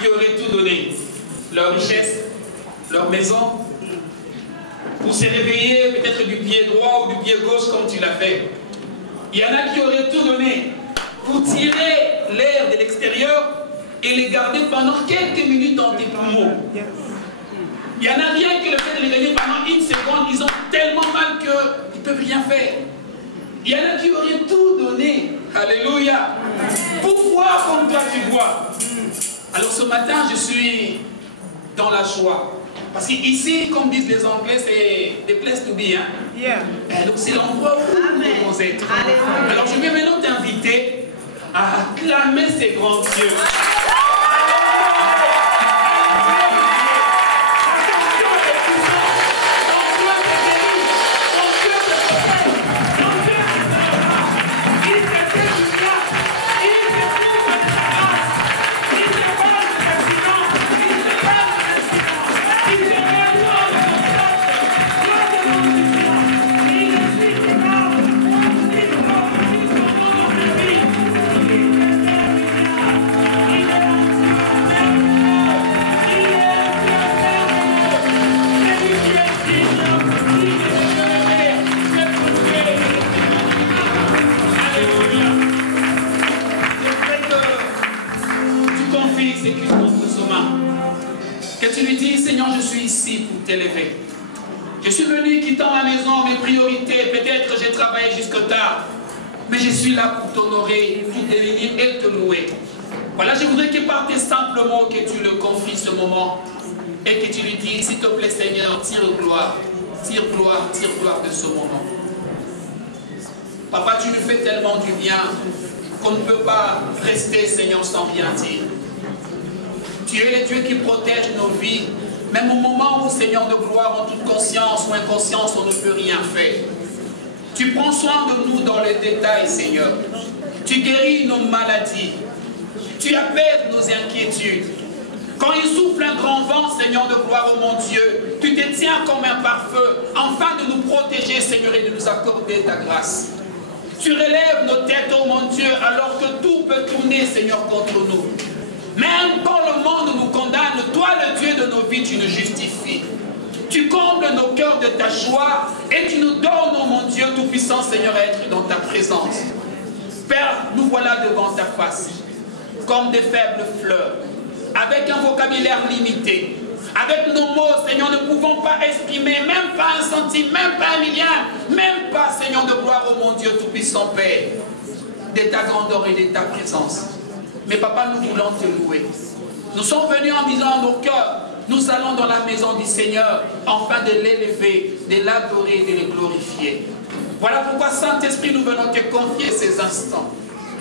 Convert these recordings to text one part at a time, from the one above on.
Qui auraient tout donné, leur richesse, leur maison, pour se réveiller peut-être du pied droit ou du pied gauche comme tu l'as fait. Il y en a qui auraient tout donné pour tirer l'air de l'extérieur et les garder pendant quelques minutes dans tes poumons. Il n'y en a rien que le fait de les gagner pendant une seconde, ils ont tellement mal qu'ils ne peuvent rien faire. Il y en a qui auraient tout donné, alléluia, pour voir comme toi tu vois. Alors ce matin, je suis dans la joie. Parce qu'ici, comme disent les Anglais, c'est des places to be. Hein? Yeah. Donc c'est l'endroit où nous devons être. Alors je vais maintenant t'inviter à acclamer ces grands dieux. T'élever. Je suis venu quittant ma maison, mes priorités, peut-être j'ai travaillé jusque tard, mais je suis là pour t'honorer, pour te bénir et te louer. Voilà, je voudrais que par tes simples mots, que tu le confies ce moment et que tu lui dis, s'il te plaît Seigneur, tire gloire de ce moment. Papa, tu nous fais tellement du bien qu'on ne peut pas rester, Seigneur, sans rien dire. Tu es le Dieu qui protège nos vies. Même au moment où, Seigneur de gloire, en toute conscience ou inconscience, on ne peut rien faire. Tu prends soin de nous dans les détails, Seigneur. Tu guéris nos maladies. Tu apaises nos inquiétudes. Quand il souffle un grand vent, Seigneur de gloire, oh mon Dieu, tu te tiens comme un pare-feu, afin de nous protéger, Seigneur, et de nous accorder ta grâce. Tu relèves nos têtes, oh mon Dieu, alors que tout peut tourner, Seigneur, contre nous. Même quand le monde nous condamne, toi, le Dieu de nos vies, tu nous justifies. Tu combles nos cœurs de ta joie et tu nous donnes, oh mon Dieu Tout-Puissant, Seigneur, à être dans ta présence. Père, nous voilà devant ta face, comme des faibles fleurs, avec un vocabulaire limité. Avec nos mots, Seigneur, ne pouvons pas exprimer, même pas un centime, même pas un milliard, même pas, Seigneur de gloire, oh mon Dieu Tout-Puissant, Père, de ta grandeur et de ta présence. Mais papa, nous voulons te louer. Nous sommes venus en disant à nos cœurs, nous allons dans la maison du Seigneur, afin de l'élever, de l'adorer et de le glorifier. Voilà pourquoi, Saint-Esprit, nous venons te confier ces instants.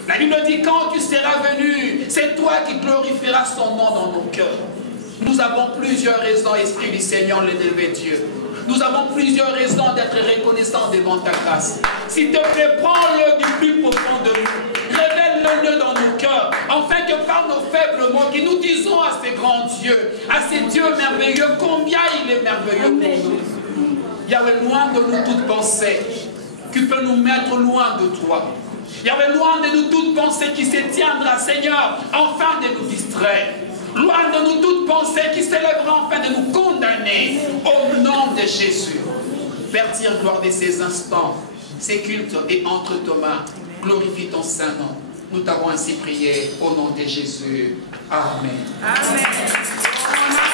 La Bible dit, quand tu seras venu, c'est toi qui glorifieras son nom dans nos cœurs. Nous avons plusieurs raisons, Esprit du Seigneur, l'élever Dieu. Nous avons plusieurs raisons d'être reconnaissants devant ta grâce. S'il te plaît, prends-le du plus profond de nous. Révèle-le dans nos cœurs, afin que par nos faibles mots, que nous disons à ces grands dieux, à ces dieux merveilleux, combien il est merveilleux pour nous. Yahweh, loin de nous toute pensée qui peut nous mettre loin de toi. Yahweh, loin de nous toute pensée qui se tiendra, Seigneur, afin de nous distraire. Loin de nous toute pensée qui s'élèvera afin de nous condamner au nom de Jésus. Père, tire gloire de ces instants, ces cultes et entre tes mains. Glorifie ton Saint-Nom. Nous t'avons ainsi prié au nom de Jésus. Amen. Amen. Amen.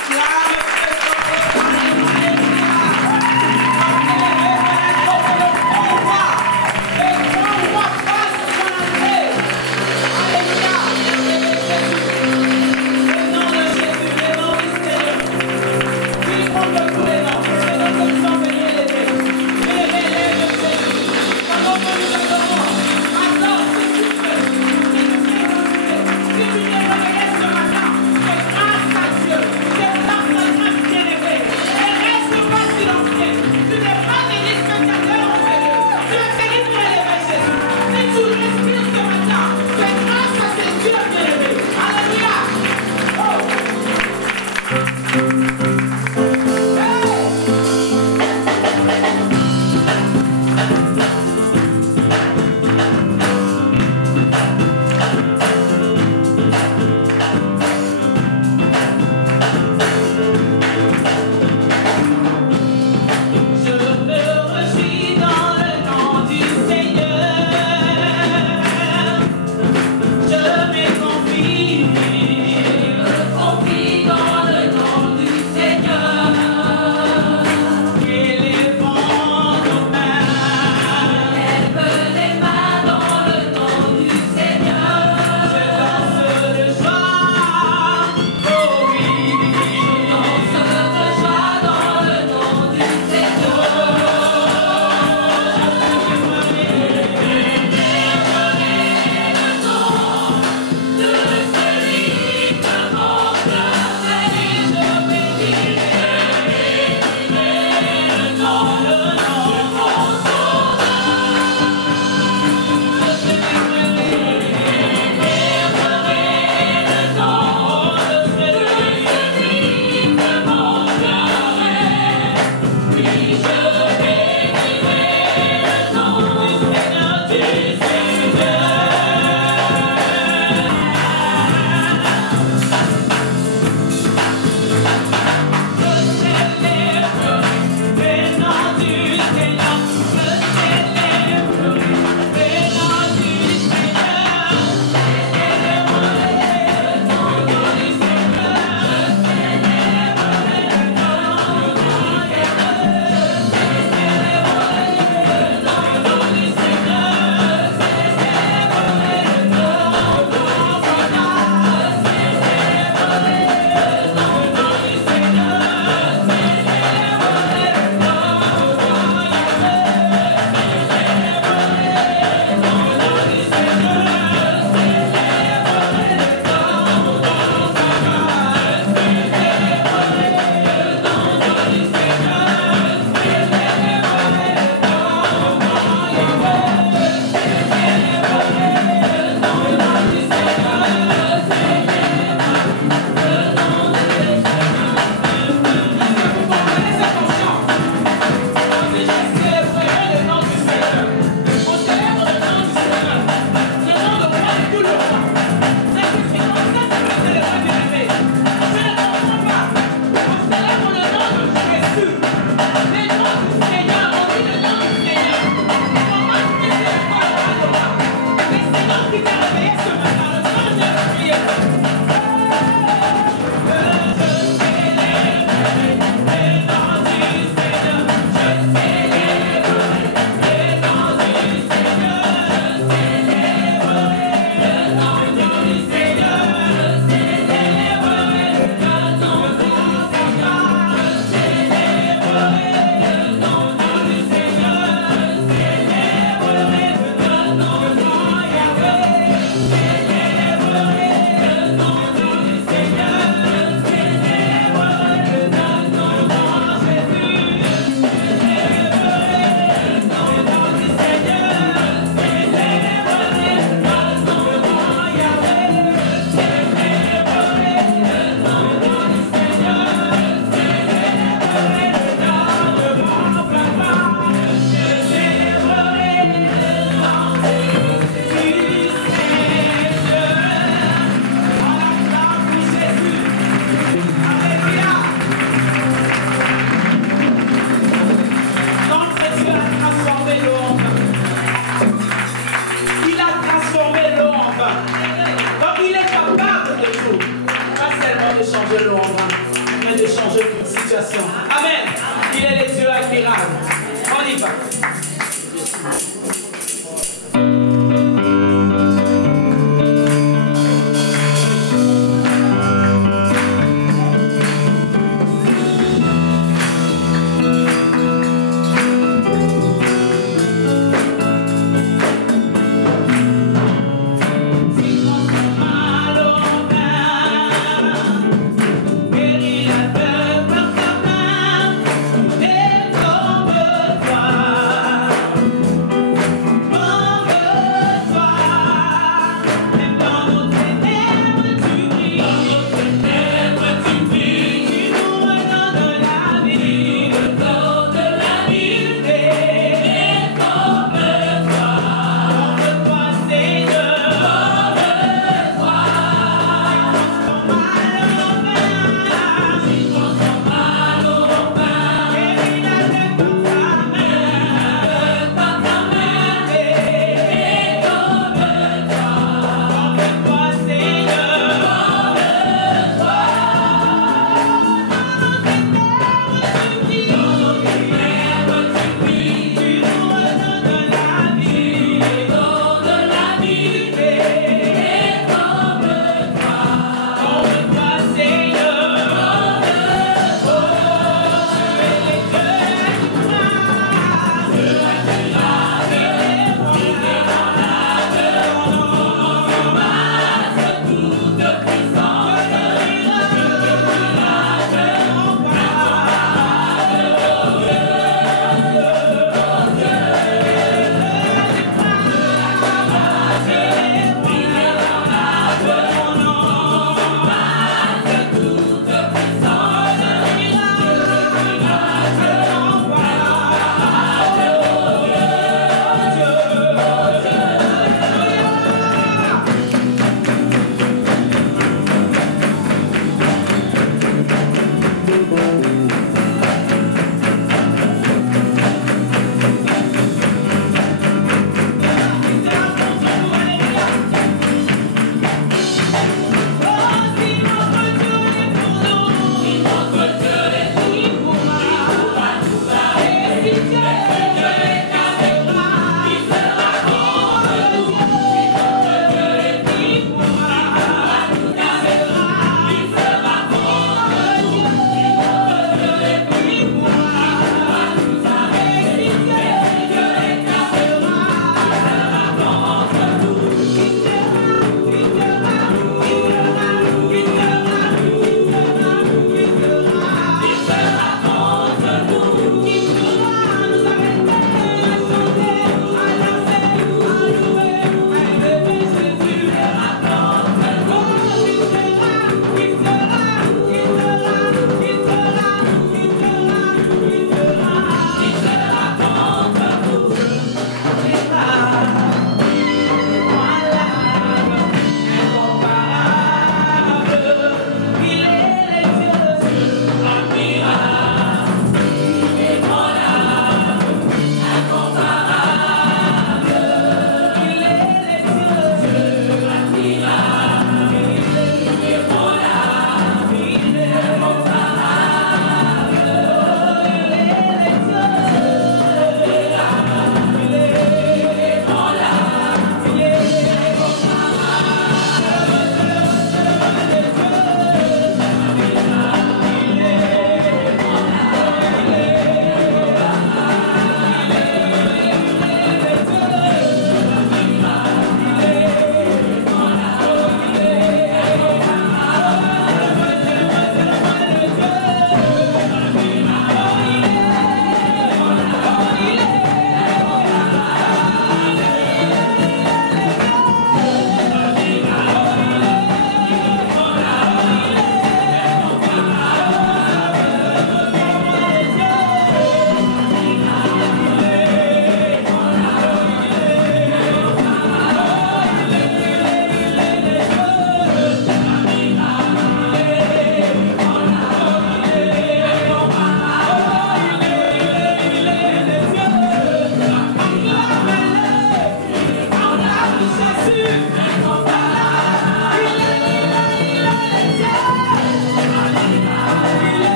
de changer le monde, il permet de changer toute situation. Amen. Il est le Dieu admirable. On y va. Thank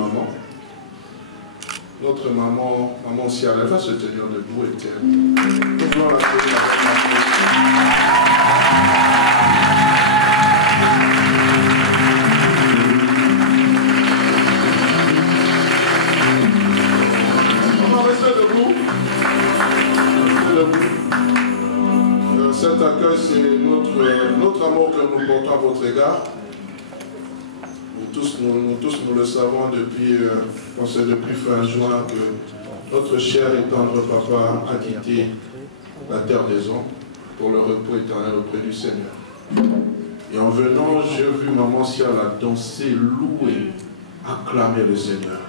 maman. Notre maman, maman Ciel, elle va se tenir debout et taire. Nous voulons l'accueillir avec maman, restez debout. Cet accueil, c'est notre amour que nous portons à votre égard. Nous tous, nous le savons depuis fin juin que notre cher et tendre papa a quitté la terre des hommes pour le repos éternel auprès du Seigneur. Et en venant, j'ai vu maman Ciel danser, louer, acclamer le Seigneur.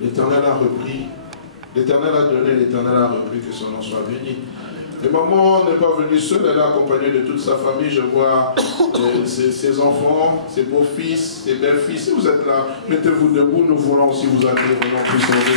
L'Éternel a repris, l'Éternel a donné, l'Éternel a repris, que son nom soit béni. Et maman n'est pas venue seule, elle est accompagnée de toute sa famille. Je vois ses enfants, ses beaux-fils, ses belles-fils. Si vous êtes là, mettez-vous debout, nous voulons aussi vous accueillir au nom puissant de Dieu.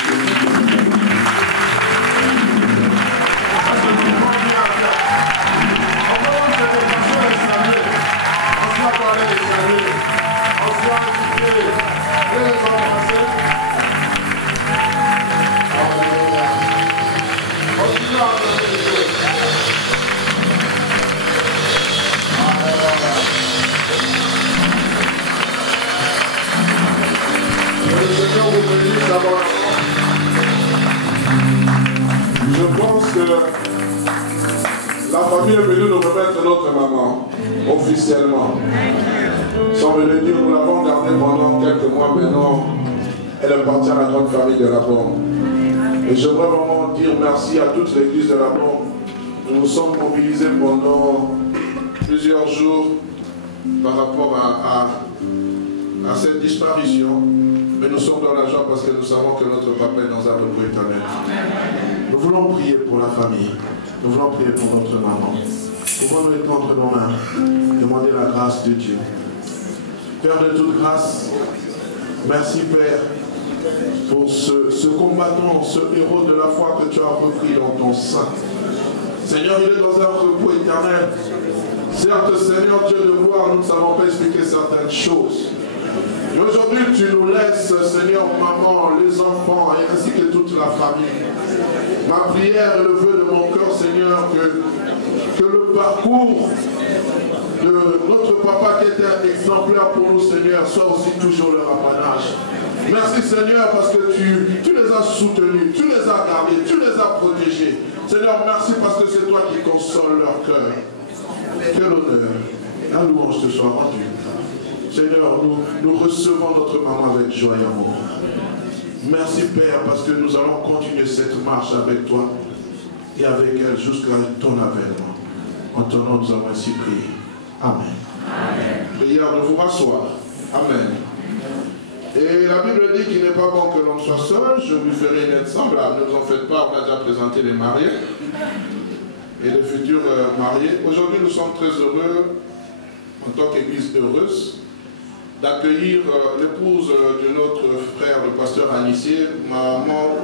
Je pense que la famille est venue nous remettre notre maman, officiellement. Sans me le dire, nous l'avons gardée pendant quelques mois maintenant. Elle est partie à la grande famille de la Bombe. Et j'aimerais vraiment dire merci à toute l'église de la Bombe. Nous nous sommes mobilisés pendant plusieurs jours par rapport à cette disparition. Mais nous sommes dans la joie parce que nous savons que notre papa est dans un repos éternel. Nous voulons prier pour la famille. Nous voulons prier pour notre maman. Nous voulons nous étendre nos mains, demander la grâce de Dieu. Père de toute grâce, merci Père pour ce combattant, ce héros de la foi que tu as repris dans ton sein. Seigneur, il est dans un repos éternel. Certes, Seigneur Dieu de gloire, nous ne savons pas expliquer certaines choses. Et aujourd'hui, tu nous laisses, Seigneur, maman, les enfants, et ainsi que toute la famille. Ma prière et le vœu de mon cœur, Seigneur, que le parcours de notre papa qui était un exemplaire pour nous, Seigneur, soit aussi toujours leur apanage. Merci, Seigneur, parce que tu les as soutenus, tu les as gardés, tu les as protégés. Seigneur, merci parce que c'est toi qui consoles leur cœur. Quel honneur, la louange te soit rendue. Seigneur, nous recevons notre maman avec joie et amour. Merci Père, parce que nous allons continuer cette marche avec toi et avec elle jusqu'à ton avènement. En ton nom, nous avons ainsi prié. Amen. Amen. Prière de vous rasseoir. Amen. Et la Bible dit qu'il n'est pas bon que l'on soit seul. Je lui ferai une aide semblable. Ne vous en faites pas, on a déjà présenté les mariés et les futurs mariés. Aujourd'hui, nous sommes très heureux, en tant qu'église heureuse, d'accueillir l'épouse de notre frère, le pasteur Anissier, maman.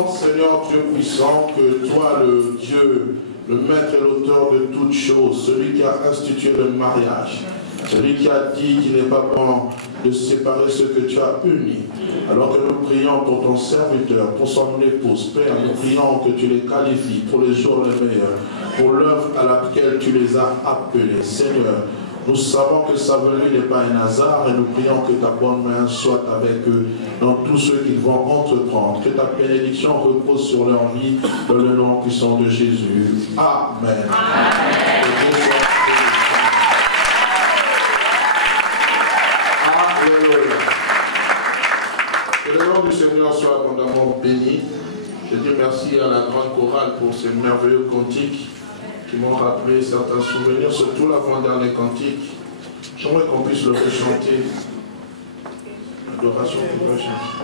croyons, Seigneur Dieu puissant, que toi, le Dieu, le maître et l'auteur de toutes choses, celui qui a institué le mariage, celui qui a dit qu'il n'est pas bon de séparer ce que tu as uni. Alors que nous prions pour ton serviteur, pour son épouse, Père, nous prions que tu les qualifies pour les jours les meilleurs, pour l'œuvre à laquelle tu les as appelés. Seigneur, nous savons que sa venue n'est pas un hasard et nous prions que ta bonne main soit avec eux dans tout ce qu'ils vont entreprendre. Que ta bénédiction repose sur leur vie dans le nom puissant de Jésus. Amen. Alléluia. Que le nom du Seigneur soit abondamment béni. Je dis merci à la grande chorale pour ces merveilleux cantiques qui m'ont rappelé certains souvenirs, surtout l'avant-dernier cantique. J'aimerais qu'on puisse le chanter. L'adoration qu'on va chanter.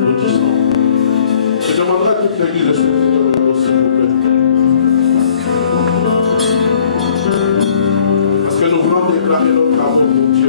Nous disons. Je demanderai à toute l'église de se mettre s'il vous plaît. Parce que nous voulons déclarer notre amour pour Dieu.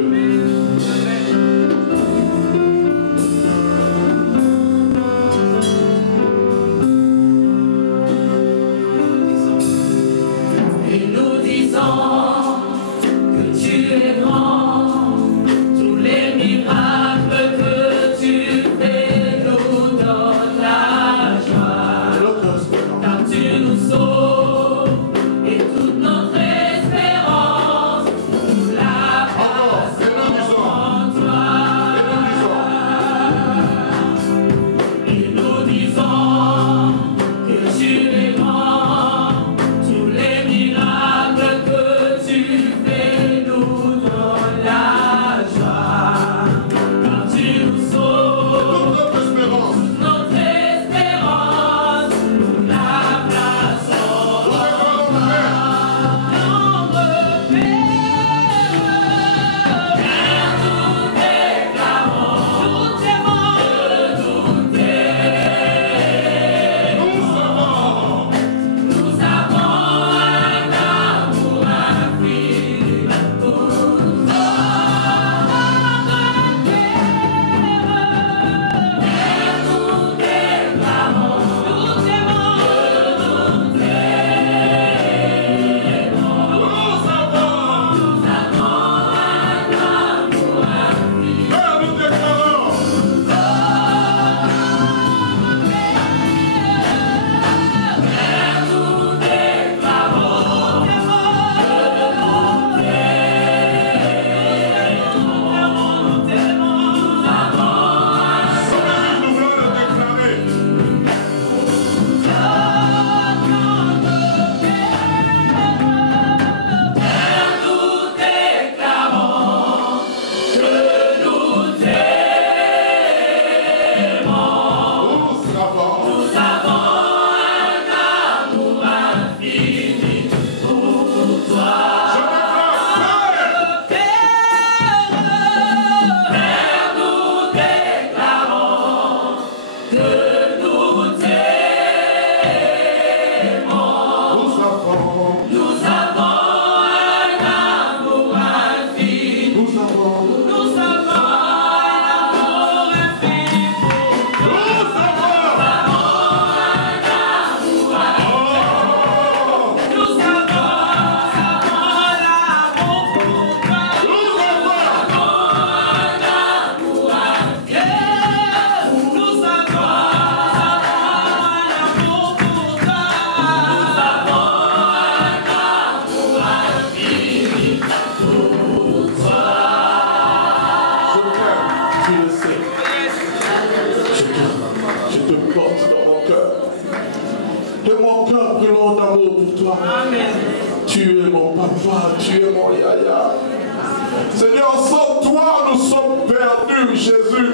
Seigneur, sans toi, nous sommes perdus, Jésus.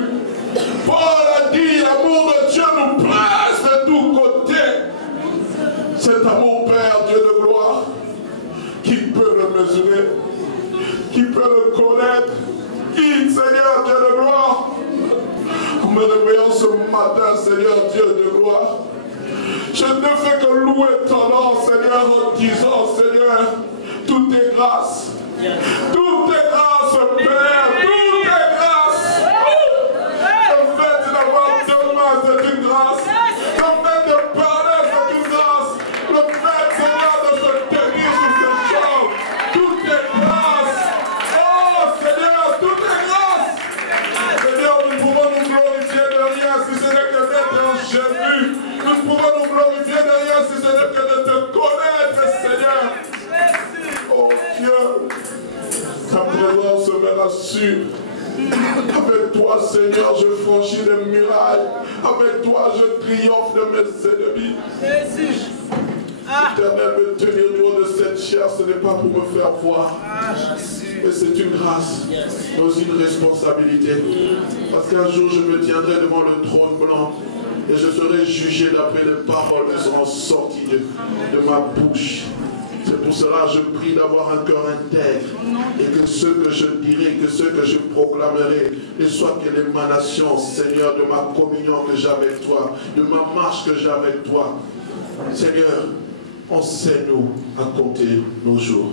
Paul a dit, l'amour de Dieu nous presse de tous côtés. Cet amour, Père, Dieu de gloire, qui peut le mesurer, qui peut le connaître, qui, Seigneur, Dieu de gloire, nous me réveillons ce matin, Seigneur, Dieu de gloire. Je ne fais que louer ton nom, Seigneur, en disant, Seigneur, grâce. Tout est grâce, Père. Tout est grâce. Le fait d'avoir demain, c'est une grâce. Le fait de parler, c'est une grâce. Le fait, Seigneur, de se tenir sur cette chambre, tout est grâce. Oh, Seigneur, tout est grâce. Seigneur, nous pouvons nous glorifier de rien si ce n'est que d'être en Jésus. Nous pouvons nous glorifier de rien si ce n'est que de te connaître, Seigneur. Oh Dieu, ta présence me rassure. Avec toi, Seigneur, je franchis les murailles. Avec toi, je triomphe de mes ennemis. Éternel, me tenir loin de cette chair, ce n'est pas pour me faire voir. Mais c'est une grâce, mais une responsabilité. Parce qu'un jour, je me tiendrai devant le trône blanc et je serai jugé d'après les paroles qui seront sorties de ma bouche. C'est pour cela que je prie d'avoir un cœur intègre et que ce que je dirai, que ce que je proclamerai ne soit que l'émanation, Seigneur, de ma communion que j'ai avec toi, de ma marche que j'ai avec toi. Seigneur, enseigne-nous à compter nos jours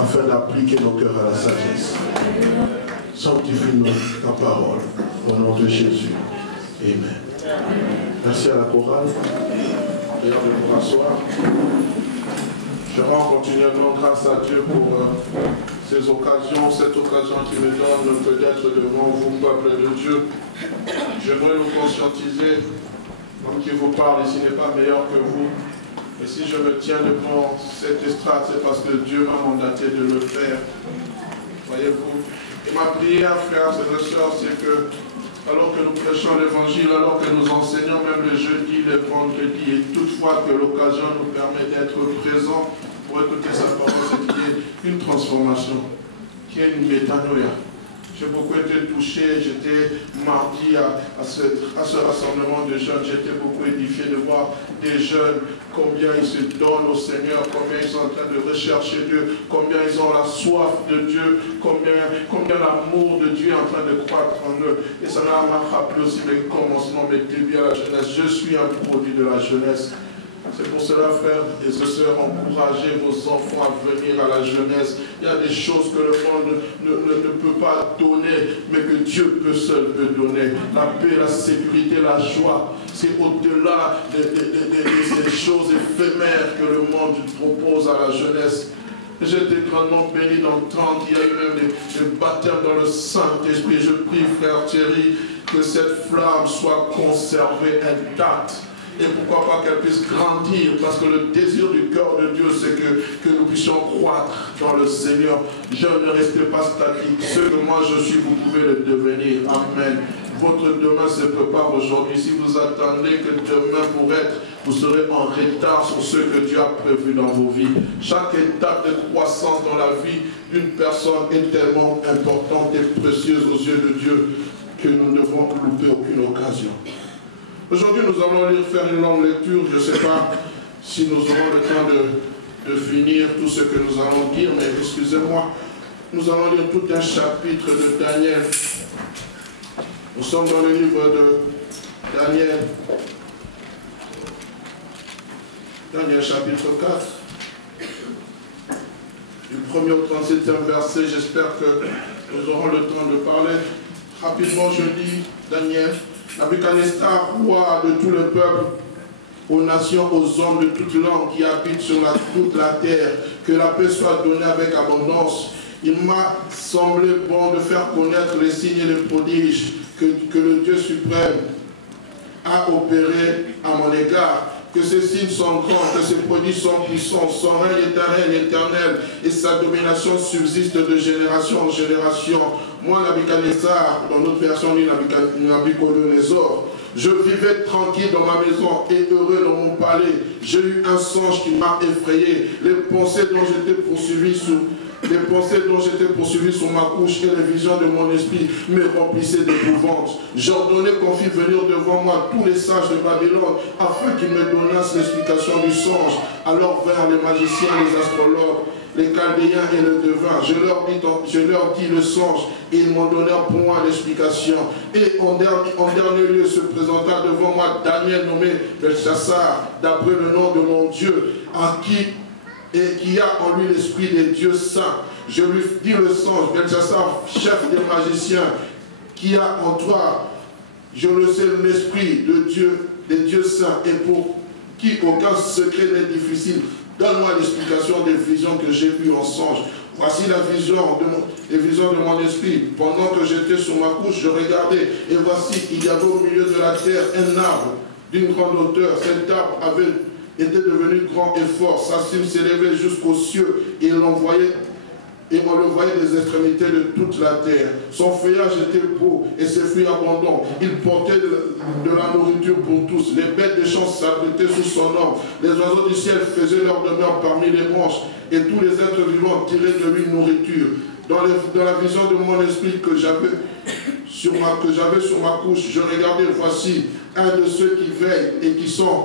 afin d'appliquer nos cœurs à la sagesse. Sanctifie-nous ta parole au nom de Jésus. Amen. Merci à la chorale. Prière de vous rasseoir. Je rends continuellement grâce à Dieu pour ces occasions, cette occasion qui me donne d'être devant vous, peuple de Dieu. J'aimerais nous conscientiser, l'homme qui vous parle ici n'est pas meilleur que vous. Et si je me tiens devant cette estrade, c'est parce que Dieu m'a mandaté de le faire. Voyez-vous. Et ma prière, frères et sœurs, c'est que alors que nous prêchons l'évangile, alors que nous enseignons même le jeudi, le vendredi, et toutefois que l'occasion nous permet d'être présents pour écouter sa parole, c'est qu'il y ait une transformation, qu'il y ait une métanoïa. J'ai beaucoup été touché, j'étais mardi à ce rassemblement de jeunes, j'étais beaucoup édifié de voir des jeunes, combien ils se donnent au Seigneur, combien ils sont en train de rechercher Dieu, combien ils ont la soif de Dieu, combien l'amour de Dieu est en train de croître en eux. Et ça m'a rappelé aussi mes commencements, mes débuts à la jeunesse. Je suis un produit de la jeunesse. C'est pour cela, frères et sœurs, encouragez vos enfants à venir à la jeunesse. Il y a des choses que le monde ne peut pas donner, mais que Dieu seul peut donner. La paix, la sécurité, la joie. C'est au-delà des choses éphémères que le monde propose à la jeunesse. J'ai été grandement béni d'entendre qu'il y a eu même des baptêmes dans le Saint-Esprit. Je prie, frère Thierry, que cette flamme soit conservée intacte. Et pourquoi pas qu'elle puisse grandir, parce que le désir du cœur de Dieu, c'est que nous puissions croître dans le Seigneur. Je ne restez pas statique. Ce que moi je suis, vous pouvez le devenir. Amen. Votre demain se prépare aujourd'hui. Si vous attendez que demain pour être, vous serez en retard sur ce que Dieu a prévu dans vos vies. Chaque étape de croissance dans la vie d'une personne est tellement importante et précieuse aux yeux de Dieu que nous ne devons louper aucune occasion. Aujourd'hui, nous allons faire une longue lecture. Je ne sais pas si nous aurons le temps de finir tout ce que nous allons dire, mais excusez-moi, nous allons lire tout un chapitre de Daniel. Nous sommes dans le livre de Daniel. Daniel chapitre 4. Du 1er au 37e verset, j'espère que nous aurons le temps de parler. Rapidement, je lis Daniel. Nabuchodonosor, roi de tout le peuple, aux nations, aux hommes de toute langue qui habitent sur toute la terre, que la paix soit donnée avec abondance. Il m'a semblé bon de faire connaître les signes et les prodiges que le Dieu suprême a opérés à mon égard. Que ces signes sont grands, que ces prodiges sont puissants, son règne est éternel, et sa domination subsiste de génération en génération. Moi, Nabuchodonosor, dans notre version dit Nabuchodonosor, je vivais tranquille dans ma maison et heureux dans mon palais. J'ai eu un songe qui m'a effrayé. Les pensées dont j'étais poursuivi sur ma couche et les visions de mon esprit me remplissaient d'épouvante. J'ordonnais qu'on fît venir devant moi tous les sages de Babylone afin qu'ils me donnassent l'explication du songe. Alors vinrent les magiciens, les astrologues, les chaldéens et le devin. Je leur dis le songe et ils m'ont donné pour moi l'explication. Et en dernier lieu se présenta devant moi Daniel nommé Belchassar, d'après le nom de mon Dieu, à qui et qui a en lui l'esprit des dieux saints. Je lui dis le songe, Belchassar, chef des magiciens, qui a en toi, je le sais, l'esprit de Dieu, des dieux saints, et pour qui aucun secret n'est difficile. Donne-moi l'explication des visions que j'ai vues en songe. Voici les visions de mon esprit. Pendant que j'étais sur ma couche, je regardais, et voici, il y avait au milieu de la terre un arbre d'une grande hauteur. Cet arbre était devenu grand et fort. Sa cime s'élevait jusqu'aux cieux, et on le voyait des extrémités de toute la terre. Son feuillage était beau et ses fruits abondants. Il portait de la nourriture pour tous. Les bêtes des champs s'abritaient sous son ombre. Les oiseaux du ciel faisaient leur demeure parmi les branches. Et tous les êtres vivants tiraient de lui nourriture. Dans la vision de mon esprit que j'avais sur ma couche, je regardais, voici un de ceux qui veillent et qui sont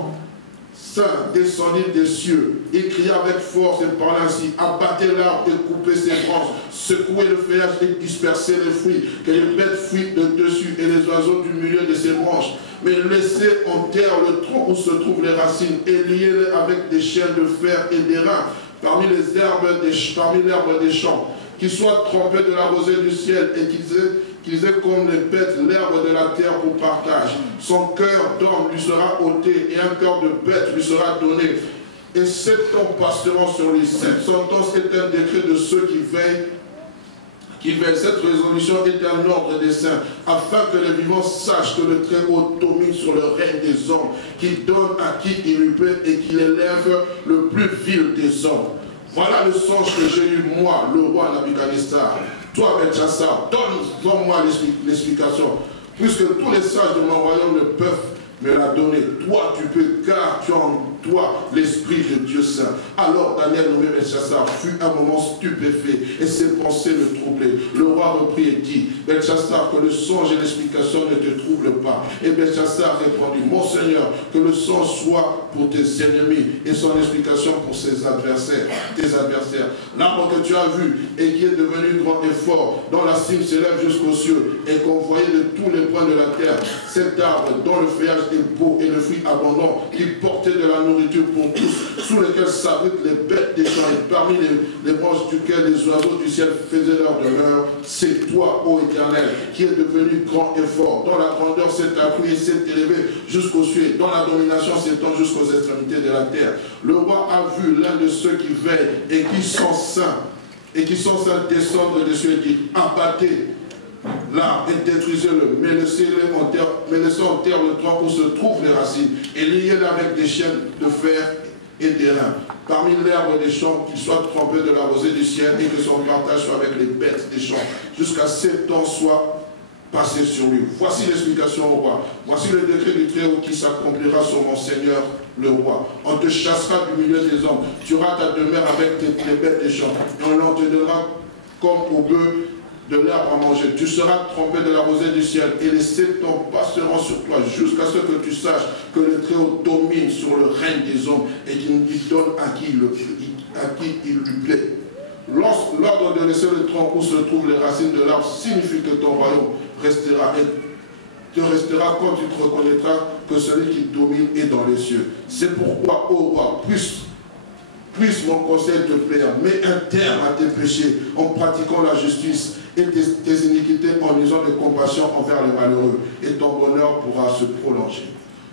saints descendit des cieux. Il cria avec force et parlait ainsi: abattez l'arbre et coupez ses branches, secouez le feuillage et dispersez les fruits, que les bêtes fuient de dessus et les oiseaux du milieu de ses branches. Mais laissez en terre le tronc où se trouvent les racines et liez-les avec des chaînes de fer et des reins parmi l'herbe des champs, qui soient trempés de la rosée du ciel et qu'ils aient comme les bêtes l'herbe de la terre pour partage. Son cœur d'homme lui sera ôté et un cœur de bête lui sera donné. Et 7 ans passeront sur lui. Cette sentence est un décret de ceux qui veillent. Cette résolution est un ordre des saints, afin que les vivants sachent que le Très-Haut domine sur le règne des hommes, qui donne à qui il lui plaît et qui élève le plus vil des hommes. Voilà le songe que j'ai eu, moi, le roi Nabuchodonosor. Toi, Belchassar, donne-moi l'explication, puisque tous les sages de mon royaume ne peuvent me la donner. Toi, tu peux, car tu as en toi l'esprit de Dieu saint. Alors Daniel, nommé Belchassar, fut un moment stupéfait et ses pensées le troublaient. Le roi reprit et dit: Belchassar, que le songe et l'explication ne te troublent pas. Et Belchassar répondit: mon Seigneur, que le songe soit pour tes ennemis et son explication pour tes adversaires. L'arbre que tu as vu et qui est devenu grand et fort, dont la cime s'élève jusqu'aux cieux et qu'on voyait de tous les points de la terre, cet arbre dont le feuillage est beau et le fruit abondant, qui portait de la nourriture pour tous, sous lesquels s'abritent les bêtes des champs et parmi les branches duquel les oiseaux du ciel faisaient leur demeure, c'est toi, ô Éternel, qui est devenu grand et fort, dont la grandeur s'est accrue et s'est élevée jusqu'aux cieux, dont la domination s'étend jusqu'aux extrémités de la terre. Le roi a vu l'un de ceux qui veillent et qui sont saints, descendre des cieux et dit: abattez l'arbre et détruisez-le, mais laissez en terre le tronc où se trouvent les racines, et liez-le avec des chaînes de fer et des reins. Parmi l'herbe des champs, qu'il soit trempé de la rosée du ciel, et que son partage soit avec les bêtes des champs, jusqu'à 7 ans soit passé sur lui. Voici l'explication au roi. Voici le décret du Très-Haut qui s'accomplira sur mon Seigneur le roi. On te chassera du milieu des hommes. Tu auras ta demeure avec les bêtes des champs, et on l'en te donnera comme au bœuf de l'herbe à manger. Tu seras trompé de la rosée du ciel, et les 7 ans passeront sur toi, jusqu'à ce que tu saches que le Très-Haut domine sur le règne des hommes, et qu'il lui donne à qui il lui plaît. L'ordre de laisser le tronc où se trouvent les racines de l'arbre signifie que ton royaume restera, et te restera quand tu te reconnaîtras que celui qui domine est dans les cieux. C'est pourquoi, ô roi, puisse mon conseil te plaire, mets un terme à tes péchés en pratiquant la justice et tes iniquités en usant de compassion envers les malheureux, et ton bonheur pourra se prolonger.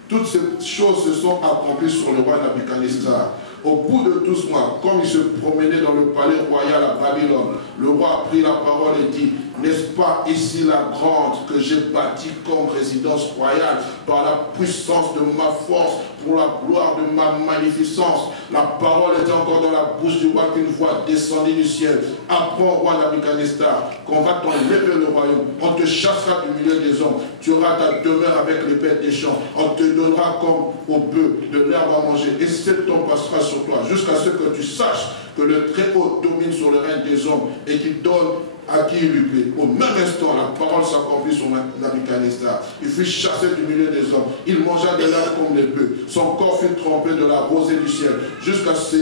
Toutes ces choses se sont accomplies sur le roi Nabuchodonosor. Au bout de 12 mois, comme il se promenait dans le palais royal à Babylone, le roi a pris la parole et dit: n'est-ce pas ici la grande que j'ai bâtie comme résidence royale par la puissance de ma force, pour la gloire de ma magnificence? La parole était encore dans la bouche du roi qu'une voix descendit du ciel: apprends, roi Nabuchodonosor, qu'on va t'enlever le royaume, on te chassera du milieu des hommes, tu auras ta demeure avec les bêtes des champs, on te donnera comme au bœuf de l'herbe à manger, et 7 ans passera sur toi, jusqu'à ce que tu saches que le Très-Haut domine sur le règne des hommes et qu'il donne à qui il lui plaît. Au même instant, la parole s'accomplit sur Nabuchodonosor. Il fut chassé du milieu des hommes. Il mangea de l'herbe comme les bœufs. Son corps fut trempé de la rosée du ciel, jusqu'à ce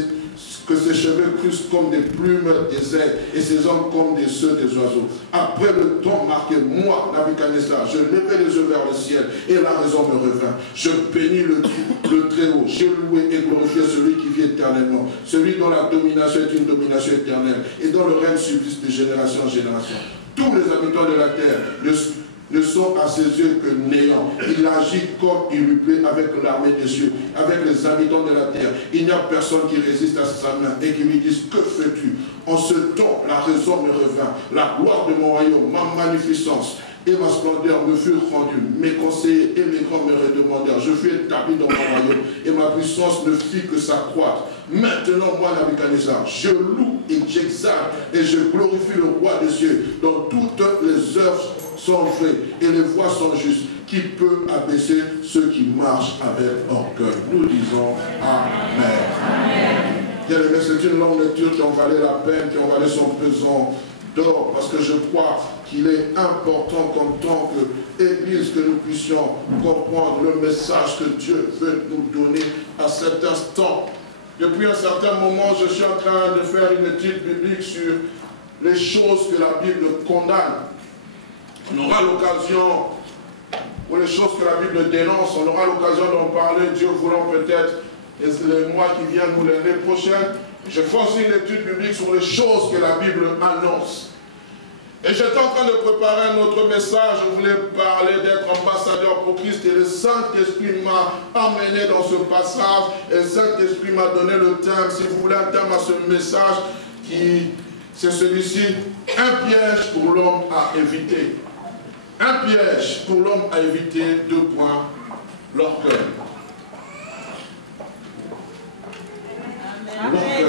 que ses cheveux crûsent comme des plumes des aigles et ses ongles comme des ceux des oiseaux. Après le temps marqué, moi, Nabuchodonosor, je levai les yeux vers le ciel et la raison me revint. Je bénis le Très-Haut, j'ai loué et glorifié celui qui vit éternellement, celui dont la domination est une domination éternelle et dont le règne subsiste de génération en génération. Tous les habitants de la terre ne sont à ses yeux que néant. Il agit comme il lui plaît avec l'armée des cieux, avec les habitants de la terre. Il n'y a personne qui résiste à sa main et qui lui dise: que fais-tu? En ce temps, la raison me revint. La gloire de mon royaume, ma magnificence et ma splendeur me furent rendues. Mes conseillers et mes grands me redemandèrent. Je fus établi dans mon royaume et ma puissance ne fit que s'accroître. Maintenant, moi, Nabuchodonosor, je loue et j'exalte et je glorifie le roi des cieux, dont toutes les œuvres sont vraies et les voies sont justes. Qui peut abaisser ceux qui marchent avec orgueil? Nous disons Amen. Bien-aimés, c'est une longue lecture qui en valait la peine, qui en valait son pesant d'or, parce que je crois qu'il est important qu'en tant qu'Église, que nous puissions comprendre le message que Dieu veut nous donner à cet instant. Depuis un certain moment, je suis en train de faire une étude biblique sur les choses que la Bible condamne. On aura l'occasion, pour les choses que la Bible dénonce, on aura l'occasion d'en parler, Dieu voulant peut-être, les mois qui viennent ou l'année prochaine. Je fais aussi une étude biblique sur les choses que la Bible annonce. Et j'étais en train de préparer un autre message. Je voulais parler d'être ambassadeur pour Christ. Et le Saint-Esprit m'a amené dans ce passage. Et le Saint-Esprit m'a donné le thème, si vous voulez, un thème à ce message, c'est celui-ci: un piège pour l'homme à éviter. Un piège pour l'homme à éviter, 2 points, l'orgueil. L'orgueil.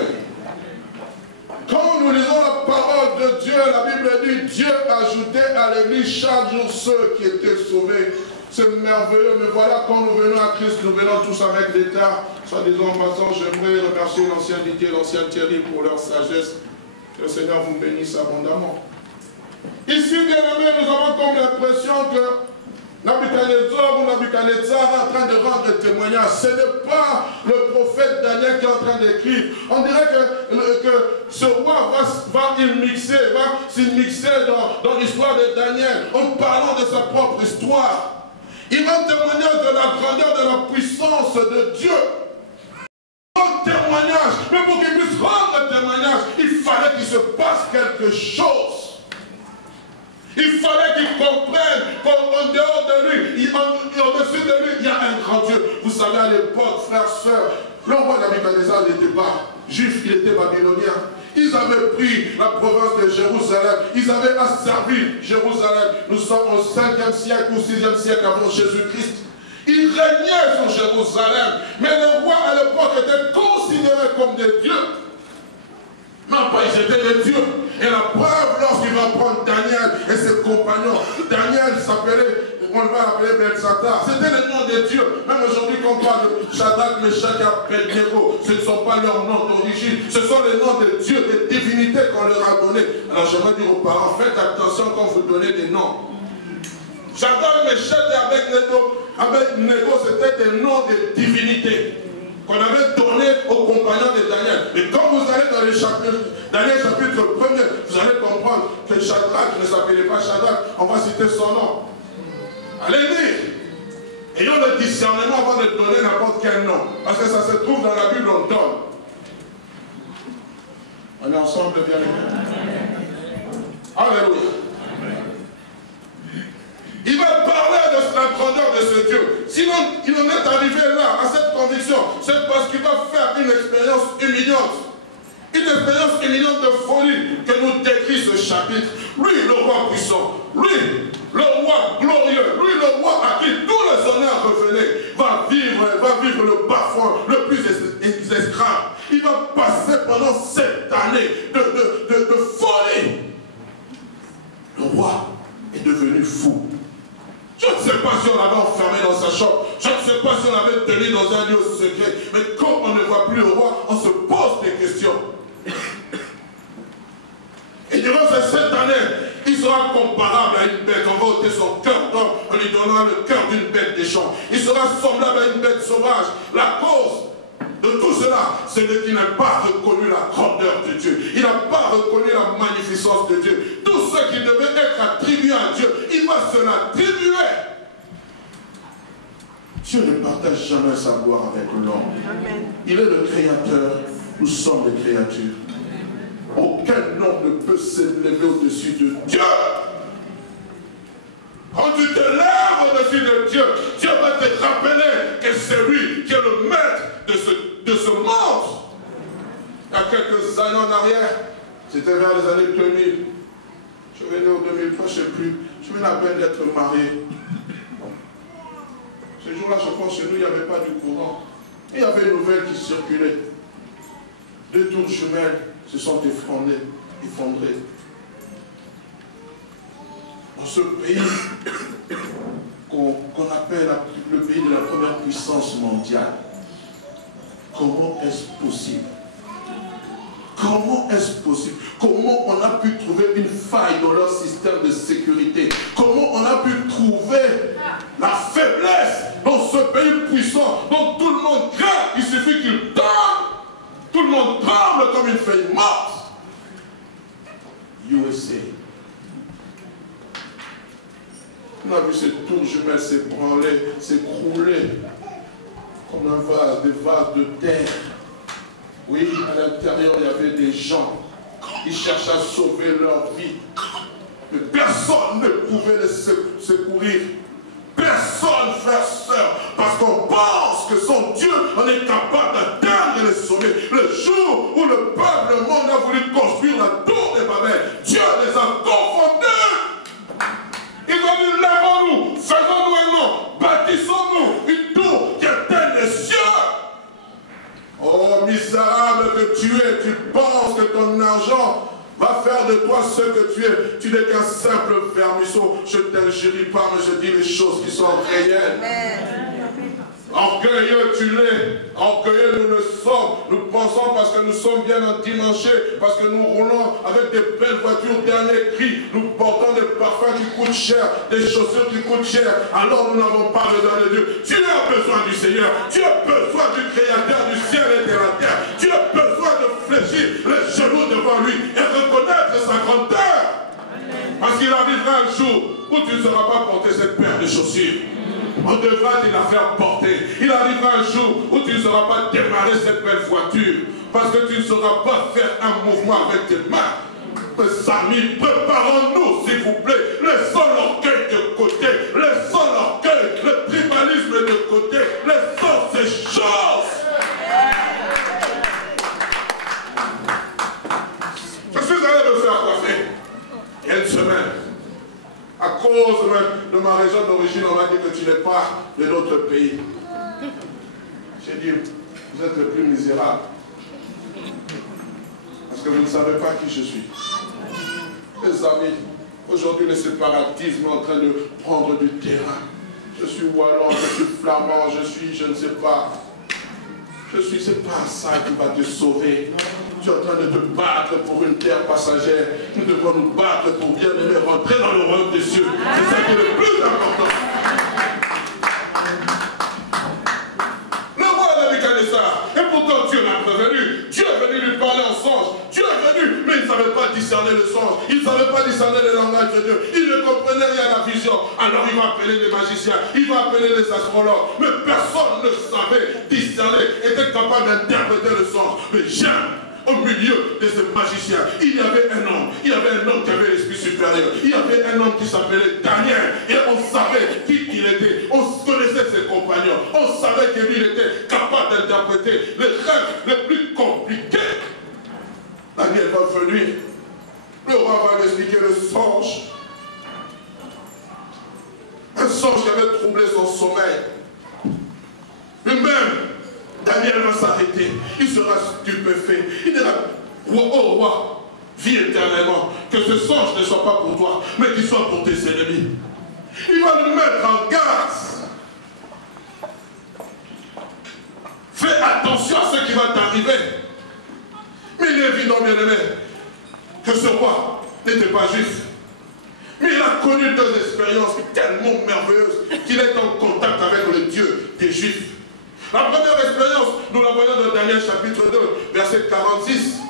Quand nous lisons la parole de Dieu, la Bible dit: Dieu ajoutait à l'église chaque jour ceux qui étaient sauvés. C'est merveilleux, mais voilà, quand nous venons à Christ, nous venons tous avec l'état. Soit disant en passant, j'aimerais remercier l'ancien Didier, l'ancien Thierry pour leur sagesse. Que le Seigneur vous bénisse abondamment. Ici, bien aimés, nous avons comme l'impression que Nabuchodonosor ou Nabuchodonosor est en train de rendre témoignage. Ce n'est pas le prophète Daniel qui est en train d'écrire. On dirait que ce roi va s'immiscer dans l'histoire de Daniel en parlant de sa propre histoire. Il rend témoignage de la grandeur, de la puissance de Dieu. Un témoignage, mais pour qu'il puisse rendre témoignage, il fallait qu'il se passe quelque chose. Il fallait qu'il comprenne qu'en dehors de lui, au-dessus de lui, il y a un grand Dieu. Vous savez, à l'époque, frères, sœurs, le roi Nabuchodonosor n'était pas juif, il était babylonien. Ils avaient pris la province de Jérusalem, ils avaient asservi Jérusalem. Nous sommes au 5e siècle ou 6e siècle avant Jésus-Christ. Ils régnaient sur Jérusalem, mais les rois à l'époque étaient considérés comme des dieux. Non, pas ils étaient des dieux. Et la preuve, lorsqu'il va prendre Daniel et ses compagnons, Daniel s'appelait, on va l'appeler Belshazzar. C'était le nom des dieux. Même aujourd'hui, quand on parle de Shadrach, Meshach et Abednego, ce ne sont pas leurs noms d'origine. Ce sont les noms des dieux, des divinités qu'on leur a donnés. Alors j'aimerais dire aux parents, faites attention quand vous donnez des noms. Shadrach, Meshach et Abednego, c'était des noms de divinités qu'on avait donné aux compagnons de Daniel. Et quand vous allez dans les chapitres, Daniel chapitre 1er, vous allez comprendre que Shadrach ne s'appelait pas Shadrach, on va citer son nom. Allez lire. Ayons le discernement avant de donner n'importe quel nom. Parce que ça se trouve dans la Bible, on donne. On est ensemble, bien aimés. Alléluia. Il va parler de la grandeur de ce Dieu. Sinon, il en est arrivé là, à cette conviction. C'est parce qu'il va faire une expérience humiliante. Une expérience humiliante de folie que nous décrit ce chapitre. Lui, le roi puissant. Lui, le roi glorieux. Lui, le roi à qui tous les honneurs revenaient. Va vivre le bas-fond, le plus exécrable. Il va passer pendant 7 années de folie. Le roi est devenu fou. Je ne sais pas si on l'avait enfermé dans sa chambre. Je ne sais pas si on l'avait tenu dans un lieu secret. Mais quand on ne voit plus le roi, on se pose des questions. Et durant ces 7 années, il sera comparable à une bête. On va ôter son cœur d'homme en lui donnant le cœur d'une bête des champs. Il sera semblable à une bête sauvage. La cause de tout cela, cela, c'est qu'il n'a pas reconnu la grandeur de Dieu. Il n'a pas reconnu la magnificence de Dieu. Tout ce qui devait être attribué à Dieu, il va se l'attribuer. Dieu ne partage jamais sa gloire avec l'homme. Il est le créateur, nous sommes les créatures. Aucun homme ne peut s'élever au-dessus de Dieu. Quand tu te lèves au-dessus de Dieu, Dieu va te rappeler que c'est lui qui est le maître de ce monde. Il y a quelques années en arrière, c'était vers les années 2000. Je venais au 2003, je ne sais plus. Je venais à peine d'être marié. Ce jour-là, je pense que chez nous, il n'y avait pas de courant. Et il y avait une nouvelle qui circulait. 2 tours jumelles se sont effondrées. Dans ce pays qu'on appelle le pays de la première puissance mondiale, comment est-ce possible? Comment est-ce possible? Comment on a pu trouver une faille dans leur système de sécurité? Comment on a pu trouver la faiblesse dans ce pays puissant dont tout le monde craint? Il suffit qu'il tombe, tout le monde tremble comme une feuille morte. USA. On a vu cette tour jumelle s'ébranler, s'écrouler comme un vase, des vases de terre. Oui, à l'intérieur, il y avait des gens. Ils cherchaient à sauver leur vie. Mais personne ne pouvait les secourir. Personne, frère, sœur, parce qu'on pense que son Dieu en est capable d'atteindre et les sauver. Le jour où le peuple, le monde a voulu construire la tour de Babel, Dieu les a confondus. Ils ont dit, lèvons-nous, faisons-nous un nom, bâtissons-nous une tour qui atteigne les cieux. Oh, misérable que tu es, tu penses que ton argent va faire de toi ce que tu es. Tu n'es qu'un simple vermisseau. Je ne t'injurie pas, mais je dis les choses qui sont réelles. Orgueilleux tu l'es, orgueilleux nous le sommes. Nous pensons parce que nous sommes bien endimanchés, parce que nous roulons avec des belles voitures dernier cri, nous portons des parfums qui coûtent cher, des chaussures qui coûtent cher, alors nous n'avons pas besoin de Dieu. Tu as besoin du Seigneur, tu as besoin du Créateur du ciel et de la terre, tu as besoin de fléchir les genoux devant lui et reconnaître sa grandeur. Parce qu'il arrivera un jour où tu ne sauras pas porter cette paire de chaussures. On devra te la faire porter. Il arrivera un jour où tu ne sauras pas démarrer cette belle voiture. Parce que tu ne sauras pas faire un mouvement avec tes mains. Mes amis, préparons-nous, s'il vous plaît. Laissons l'orgueil de côté. Laissons l'orgueil, le tribalisme de côté. Laissons ces choses. Je suis allé me faire coiffer il y a une semaine. À cause de ma région d'origine, on m'a dit que tu n'es pas de notre pays. J'ai dit, vous êtes le plus misérable. Parce que vous ne savez pas qui je suis. Mes amis, aujourd'hui le séparatisme est en train de prendre du terrain. Je suis wallon, je suis flamand, je ne sais pas. C'est pas ça qui va te sauver. Tu es en train de te battre pour une terre passagère. Nous devons nous battre pour bien aimer rentrer dans le royaume des cieux. C'est ça qui est le plus important. Le roi Nebuchadnezzar, et pourtant Dieu l'a prévenu. Dieu est venu lui parler en songe. Dieu est venu, mais il ne savait pas discerner le songe. Il ne savait pas discerner le langage de Dieu. Il ne comprenait rien à la vision. Alors il va appeler les magiciens, il va appeler les astrologues. Mais personne ne savait discerner, était capable d'interpréter le songe. Mais j'aime. Au milieu de ces magiciens, il y avait un homme qui avait l'esprit supérieur. Il y avait un homme qui s'appelait Daniel. Et on savait qui il était. On connaissait ses compagnons. On savait que lui était capable d'interpréter les rêves les plus compliqués. Daniel va venir. Le roi va lui expliquer le songe. Un songe qui avait troublé son sommeil. Lui-même, Daniel va s'arrêter, il sera stupéfait. Il dira, oh roi, vis éternellement, que ce songe ne soit pas pour toi, mais qu'il soit pour tes ennemis. Il va nous mettre en garde. Fais attention à ce qui va t'arriver. Mais il est évident, bien aimé, que ce roi n'était pas juif. Mais il a connu 2 expériences tellement merveilleuses qu'il est en contact avec le Dieu des Juifs. La première expérience, nous la voyons dans Daniel chapitre 2, verset 46.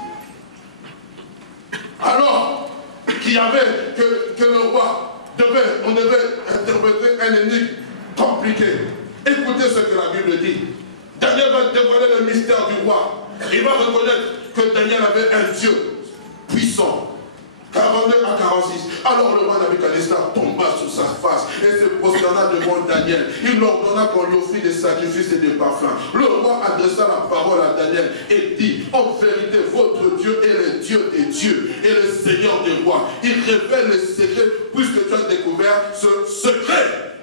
Alors qu'il y avait que le roi on devait interpréter un énigme compliqué. Écoutez ce que la Bible dit. Daniel va dévoiler le mystère du roi. Il va reconnaître que Daniel avait un Dieu puissant. 42 à 46. Alors le roi Nabuchodonosor tomba sur sa face et se prosterna devant Daniel. Il ordonna qu'on lui offrit des sacrifices et des parfums. Le roi adressa la parole à Daniel et dit: en vérité, votre Dieu est le Dieu des dieux et le Seigneur des rois. Il révèle les secrets puisque tu as découvert ce secret.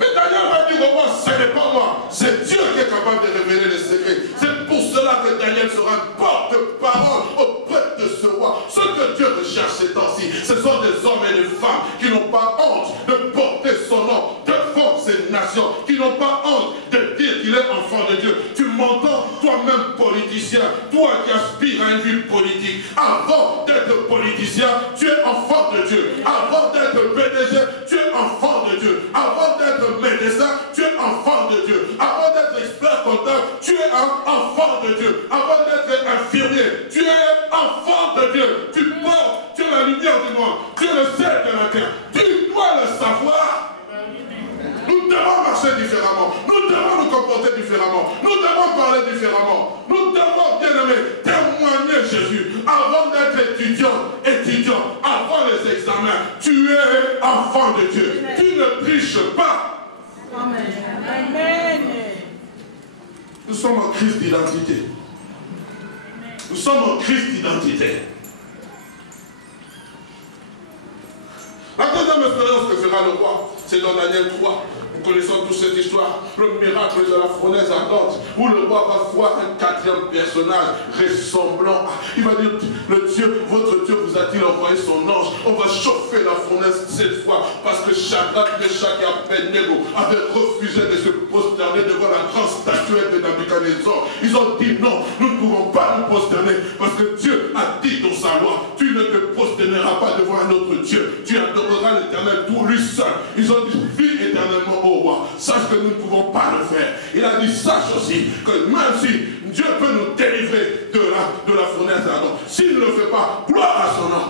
Mais Daniel va dire au roi: ce n'est pas moi, c'est Dieu qui est capable de révéler les secrets. C'est pour cela que Daniel sera un porte-parole auprès de ce roi. Ce que Dieu recherche ces temps-ci, ce sont des hommes et des femmes qui n'ont pas honte de porter son nom devant ces nations, qui n'ont pas honte de dire qu'il est enfant de Dieu. Tu m'entends, toi-même politicien, toi qui aspires à une vie politique, avant d'être politicien, tu es enfant de Dieu. Avant d'être PDG, tu es enfant de Dieu. Avant d'être médecin, tu es enfant de Dieu. Avant d'être expert comptable, tu es un enfant de Dieu. Avant d'être infirmier, tu es enfant de Dieu. Tu portes, tu es la lumière du monde, tu es le sel de la terre. Tu dois le savoir. Nous devons marcher différemment. Nous devons nous comporter différemment. Nous devons parler différemment. Nous devons, bien aimé, témoigner Jésus. Avant d'être étudiant, avant les examens, tu es enfant de Dieu. Tu ne triches pas. Amen. Nous sommes en crise d'identité. Nous sommes en crise d'identité. La deuxième expérience que fera le roi, c'est dans Daniel 3. Nous connaissons toute cette histoire, le miracle de la fournaise ardente, où le roi va voir un quatrième personnage ressemblant à... Il va dire, votre Dieu vous a-t-il envoyé son ange? On va chauffer la fournaise cette fois, parce que Shadrach, Meshach et Abednego avaient refusé de se prosterner devant la grande statuette de Nabuchodonosor. Ils ont dit non, nous ne pouvons pas nous prosterner, parce que Dieu a dit dans sa loi, tu ne te prosterneras pas devant un autre Dieu, tu adoreras l'Éternel pour lui seul. Ils ont dit, vis éternellement au roi, sache que nous ne pouvons pas le faire. Il a dit, sache aussi que même si Dieu peut nous délivrer de la fournaise ardente, s'il ne le fait pas, gloire à son nom.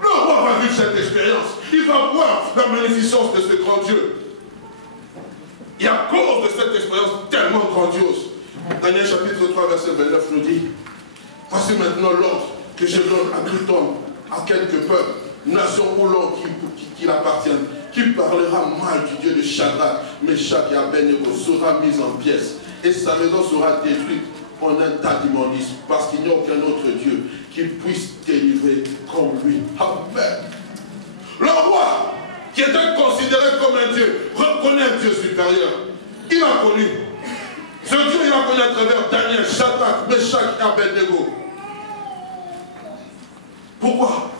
Le roi va vivre cette expérience. Il va voir la magnificence de ce grand Dieu. Et à cause de cette expérience tellement grandiose, Daniel chapitre 3 verset 29 nous dit: voici maintenant l'ordre que je donne à tout homme, à quelque peuple, nation ou langue qui l'appartienne, qui parlera mal du Dieu de Shadrach, Meshach et Abednego sera mis en pièces, et sa maison sera détruite en un tas d'immondices, parce qu'il n'y a aucun autre Dieu qui puisse délivrer comme lui. Amen. Le roi, qui était considéré comme un Dieu, reconnaît un Dieu supérieur. Il a connu. Ce Dieu, il a connu à travers Daniel, Shadrach, Meshach et Abednego. Pourquoi?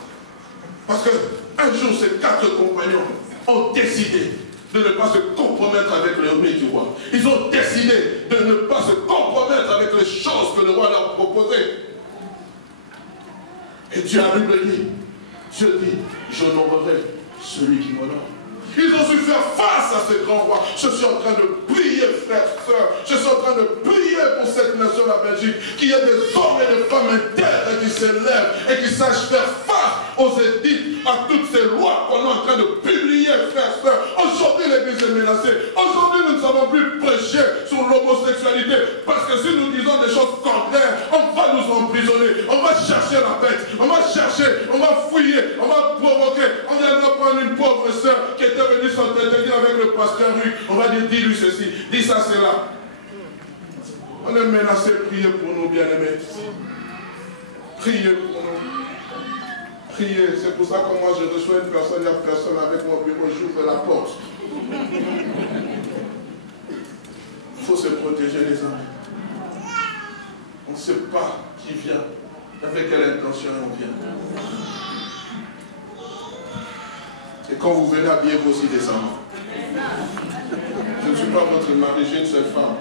Parce qu'un jour, ces 4 compagnons ont décidé de ne pas se compromettre avec l'armée du roi. Ils ont décidé de ne pas se compromettre avec les choses que le roi leur proposait. Et Dieu a dit, Dieu dit, j'honorerai celui qui m'honore. Ils ont su faire face à ce grand roi. Je suis en train de prier, frères, sœurs. Je suis en train de prier pour cette nation, la Belgique, qu'il y ait des hommes et des femmes intègres qui s'élèvent et qui sachent faire face aux édits, à toutes ces lois qu'on est en train de publier, frères, sœurs. Aujourd'hui, l'Église est menacée. Aujourd'hui, nous ne savons plus prêcher sur l'homosexualité, parce que si nous disons des choses contraires, on va nous emprisonner, on va chercher la bête, on va chercher, on va fouiller, on va provoquer. On viendra prendre une pauvre sœur qui était venue s'entretenir avec le pasteur Rue. On va dire, dis-lui ceci, dis ça, c'est là. On est menacé, priez pour nous, bien-aimés. Priez pour nous. Priez, c'est pour ça que moi je reçois une personne, il y a personne avec mon bureau, j'ouvre la porte. Il faut se protéger les amis. On ne sait pas qui vient, avec quelle intention on vient. Et quand vous venez, habillez-vous aussi décemment. Je ne suis pas votre mari, j'ai une seule femme.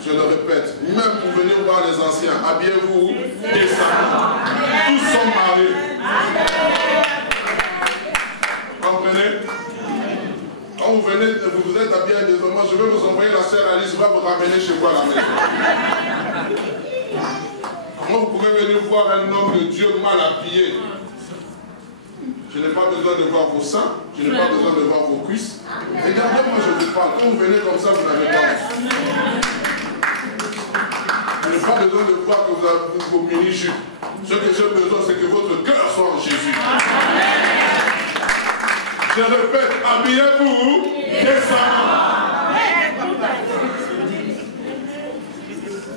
Je le répète, même pour venir voir les anciens, habillez-vous décemment. Tous sont mariés. vous êtes habillé désormais, je vais vous envoyer la sœur Alice, va vous ramener chez vous à la maison. Comment vous pouvez venir voir un homme de Dieu mal habillé? Je n'ai pas besoin de voir vos seins, je n'ai pas besoin de voir vos cuisses. Regardez-moi, je vous parle. Quand vous venez comme ça, vous n'avez pas. Je n'ai pas besoin de voir que vous avez vos mini-jupes. Ce que j'ai besoin, c'est que votre cœur soit en Jésus. Je répète, habillez-vous décemment.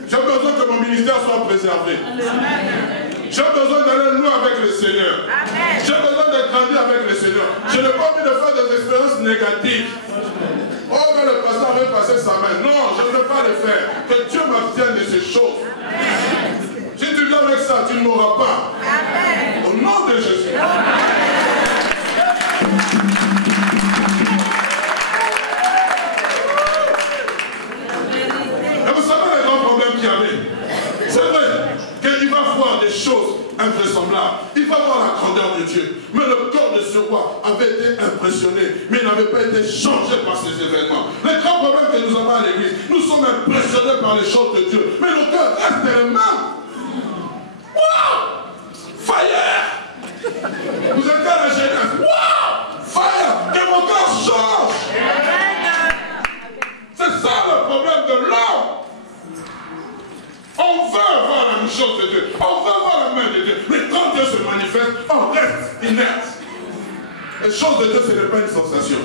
J'ai besoin que mon ministère soit préservé. J'ai besoin d'aller loin avec le Seigneur. J'ai besoin de grandir avec le Seigneur. Je n'ai pas envie de faire des expériences négatives. Oh, quand le pasteur avait passé sa main. Non, je ne veux pas le faire. Que Dieu m'abstienne de ces choses. Si tu viens avec ça, tu ne m'auras pas. Au nom de Jésus. Et vous savez les grands problèmes qu'il y avait. C'est vrai qu'il va voir des choses invraisemblables. Il va voir la grandeur de Dieu. Mais le corps de ce roi avait été impressionné, mais il n'avait pas été changé par ces événements. Les grands problèmes que nous avons à l'église, nous sommes impressionnés par les choses de Dieu, mais le cœur reste le même. Wow! Fire! Vous êtes à la jeunesse. Wow! Fire! Que mon cœur change! C'est ça le problème de l'homme. On veut voir la même chose de Dieu. On veut voir la main de Dieu. Mais quand Dieu se manifeste, on reste inerte. Les choses de Dieu, ce n'est pas une sensation.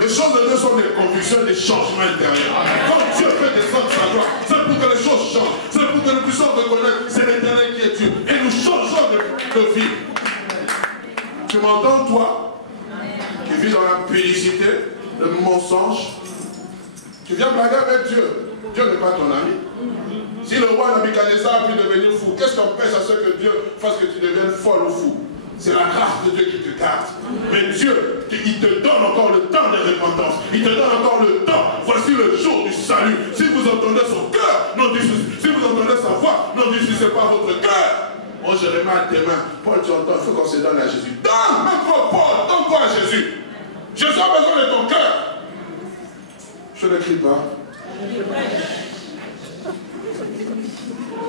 Les choses de Dieu sont des convictions, des changements intérieurs. Quand Dieu fait descendre sa gloire, c'est pour que les choses changent. C'est pour que nous puissions reconnaître c'est l'Éternel qui est Dieu. Et nous changeons de vie. Tu m'entends, toi, qui vis dans la publicité, le mensonge? Tu viens blaguer avec Dieu. Dieu n'est pas ton ami. Si le roi Nabuchodonosor a pu devenir fou, qu'est-ce qui empêche à ce que Dieu fasse que tu deviennes folle ou fou? C'est la grâce de Dieu qui te garde. Mais Dieu, il te donne encore le temps de repentance. Il te donne encore le temps. Voici le jour du salut. Si vous entendez son cœur, si vous entendez sa voix, n'endurcissez pas votre cœur. Oh, je remets à tes mains. Paul, tu entends, il faut qu'on se donne à Jésus. Donne, même toi, Paul, donne-toi à Jésus. Jésus a besoin de ton cœur. Je ne crie pas.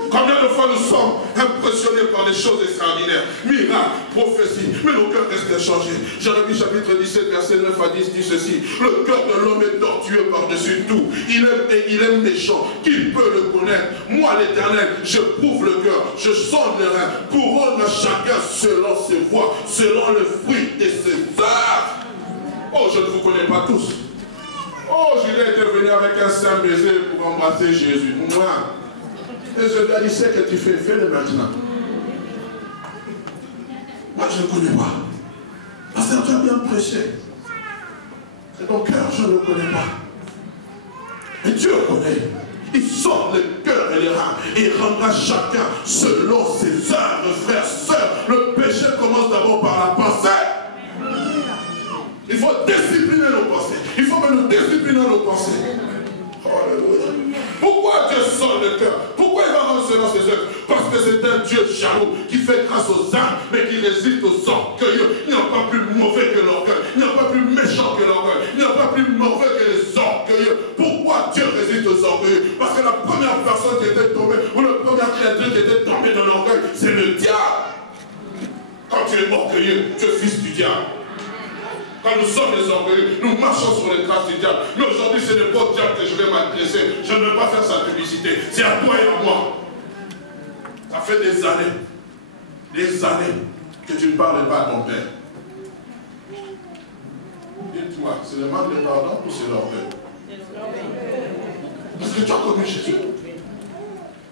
Combien de fois nous sommes impressionnés par des choses extraordinaires, miracles, prophéties, mais nos cœurs restent changés. Jérémie chapitre 17, verset 9 à 10 dit ceci: le cœur de l'homme est tortueux par-dessus tout. Il aime et il est méchant. Qui peut le connaître? Moi, l'Éternel, je prouve le cœur, je sonde les reins, couronne à chacun selon ses voies, selon le fruit de ses œuvres. Oh, je ne vous connais pas tous. Oh, Judas était venu avec un saint baiser pour embrasser Jésus. Moi. Et je lui ai dit, c'est que tu fais-le maintenant. Moi, je ne connais pas. Parce que tu as bien prêché. C'est ton cœur, je ne le connais pas. Mais Dieu connaît. Il sort le cœur et les reins. Et il rendra chacun selon ses œuvres, frères, sœurs. Le péché commence d'abord par la pensée. Il faut discipliner nos pensées. Il faut que nous disciplinons nos pensées. Alléluia. Pourquoi Dieu sort le cœur? Pourquoi il va rendre selon ses œuvres? Parce que c'est un Dieu jaloux qui fait grâce aux âmes, mais qui résiste aux orgueilleux. Il n'y a pas plus mauvais que l'orgueil. Il n'y a pas plus méchant que l'orgueil. Il n'y a pas plus mauvais que les orgueilleux. Pourquoi Dieu résiste aux orgueilleux? Parce que la première personne qui était tombée, ou la première créature qui était tombée dans l'orgueil, c'est le diable. Quand tu es orgueilleux, tu es fils du diable. Quand nous sommes les orgueilleux, nous marchons sur les traces du diable. Mais aujourd'hui, c'est le bon diable que je vais m'adresser. Je ne veux pas faire sa publicité. C'est à toi et à moi. Ça fait des années que tu ne parles pas à ton père. Dites-moi, c'est le manque de pardon ou c'est l'orgueil? Parce que tu as connu Jésus.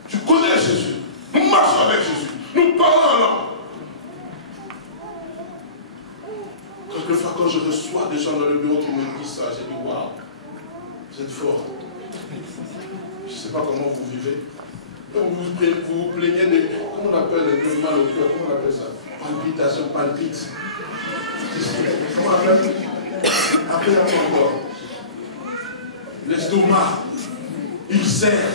Tu connais Jésus. Nous marchons avec Jésus. Nous parlons en langue. Quelquefois, quand je reçois des gens dans le bureau qui me disent ça, j'ai dit, waouh, vous êtes fort. Je ne sais pas comment vous vivez. Donc vous vous plaignez de, comment on appelle le mal au cœur, comment on appelle ça? Palpitation, palpite. Comment on appelle? Appelez encore. L'estomac, ulcère,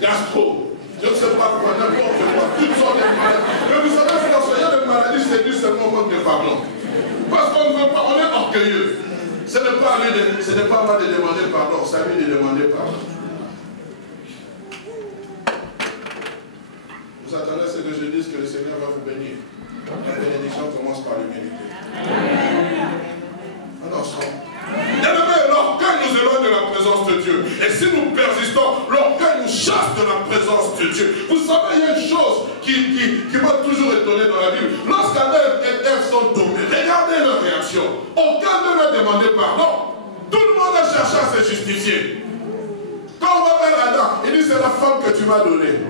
gastro, je ne sais pas quoi, n'importe quoi, toutes sortes de maladies. Mais vous savez, François, il y a des maladies, c'est juste seulement manque de pardon. Parce qu'on ne veut pas, on est orgueilleux. Ce n'est pas à moi de demander pardon, c'est à lui de demander pardon. Vous attendez à ce que je dise que le Seigneur va vous bénir. La bénédiction commence par l'humilité. Bien-aimés, l'orgueil nous éloigne de la présence de Dieu. Et si nous persistons, l'orgueil nous chasse de la présence de Dieu. Vous savez, il y a une chose qui m'a toujours étonné dans la Bible. Lorsqu'Adam et Ève sont tombés, regardez leur réaction. Aucun d'eux n'a demandé pardon. Tout le monde a cherché à se justifier. Quand on va vers Adam, il dit c'est la femme que tu m'as donnée.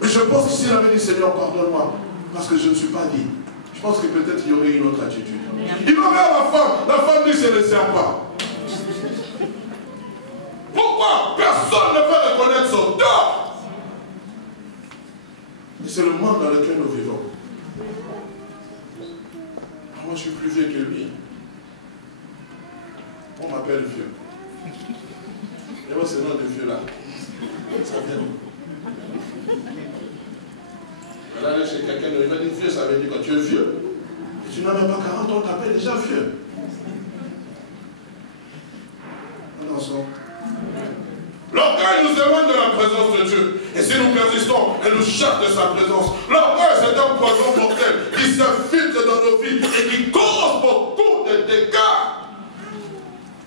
Mais je pense que s'il avait dit Seigneur, pardonne-moi, parce que je ne suis pas dit. Je pense que peut-être il y aurait une autre attitude. Il va vers la femme dit c'est le serpent. Pourquoi? Personne ne peut reconnaître son tort. Et c'est le monde dans lequel nous vivons. Moi je suis plus vieux que lui. On m'appelle vieux. Et moi ce nom de vieux là, ça vient d'où? Elle allait chez quelqu'un, il m'a dit vieux, ça veut dire quand tu es vieux. Et tu n'as même pas 40 ans, on t'appelle déjà vieux. Attention. L'orgueil nous éloigne de la présence de Dieu. Et si nous persistons, elle nous chasse de sa présence. L'orgueil, c'est un poison mortel qui s'infiltre dans nos vies et qui cause beaucoup de dégâts.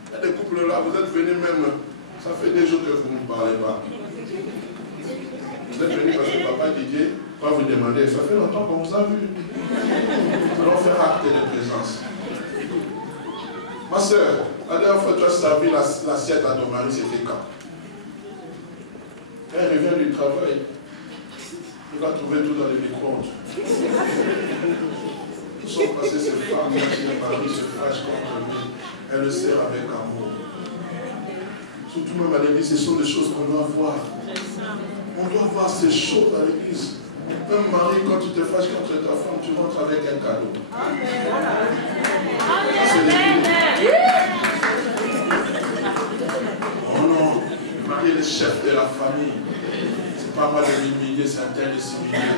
Il y a des couples là, vous êtes venus même, ça fait des jours que vous ne parlez pas. Vous êtes venus parce que papa Didier va vous demander, ça fait longtemps qu'on vous a vu. Nous allons faire acte de présence. Ma soeur, la dernière fois que tu as servi l'assiette à ton mari, c'était quand? Quand il revient du travail, il va trouver tout dans les micro-ondes. Tout sont passés ces femmes, même si le mari se fâche contre lui, elle le sert avec amour. Surtout même à l'église, ce sont des choses qu'on doit voir. On doit voir ces choses à l'église. Même Marie, quand tu te fâches contre ta femme, tu rentres avec un cadeau. Oh non, Marie est le chef de la famille. C'est pas moi de l'humilier, c'est un tel de s'humilier.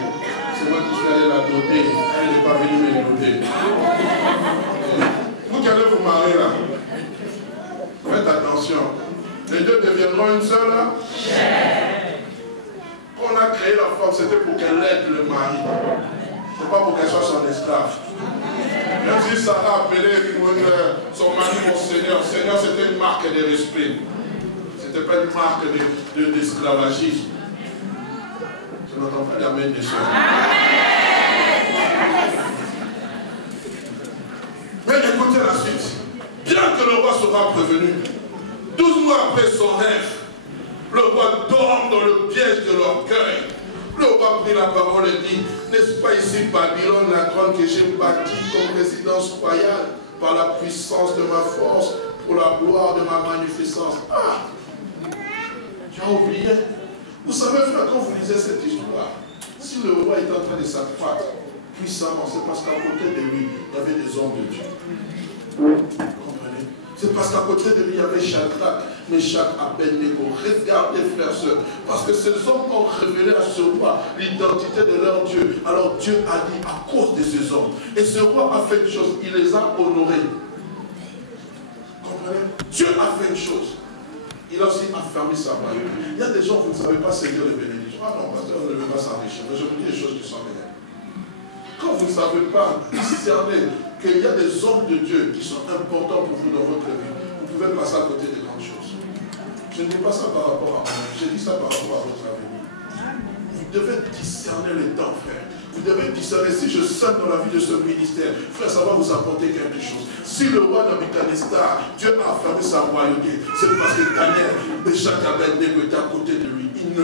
C'est moi qui suis allé la doter. Elle n'est pas venue me doter. Vous qui allez vous marier là, faites attention. Les deux deviendront une seule. Quand on a créé la femme, c'était pour qu'elle aide le mari. C'est pas pour qu'elle soit son esclave. Même si Sarah appelait son mari mon Seigneur, Seigneur c'était une marque de respect. C'était pas une marque d'esclavagisme. Je n'entends pas l'amen des soeurs. Mais écoutez la suite. Bien que le roi sera prévenu, 12 mois après son rêve, le roi tombe dans le piège de l'orgueil. Le roi prit la parole et dit, n'est-ce pas ici Babylone, la grande que j'ai bâtie comme résidence royale, par la puissance de ma force, pour la gloire de ma magnificence? Ah, tu as oublié. Vous savez, frère, quand vous lisez cette histoire, si le roi est en train de s'accroître puissamment, c'est parce qu'à côté de lui, il y avait des hommes de Dieu. Comprenez? C'est parce qu'à côté de lui, il y avait Shadrach, Meshach, Abednego. Regardez, frères, sœurs, parce que ces hommes ont révélé à ce roi l'identité de leur Dieu. Alors Dieu a dit à cause de ces hommes. Et ce roi a fait une chose, il les a honorés. Comprenez? Dieu a fait une chose. Il a aussi affermi sa royauté. Il y a des gens, vous ne savez pas saisir les bénédictions. Ah non, pasteur, on ne veut pas s'enrichir. Mais je vous dis des choses qui sont réelles. Quand vous ne savez pas discerner qu'il y a des hommes de Dieu qui sont importants pour vous dans votre vie, vous pouvez passer à côté de grandes choses. Je ne dis pas ça par rapport à moi, je dis ça par rapport à votre avenir. Vous devez discerner les temps, frère. Vous devez discerner, si je sème dans la vie de ce ministère, frère, ça va vous apporter quelque chose. Si le roi Nabuchodonosor, Dieu a affirmé sa royauté, c'est parce que Daniel, Meshach, Abednego était à côté de lui. Il ne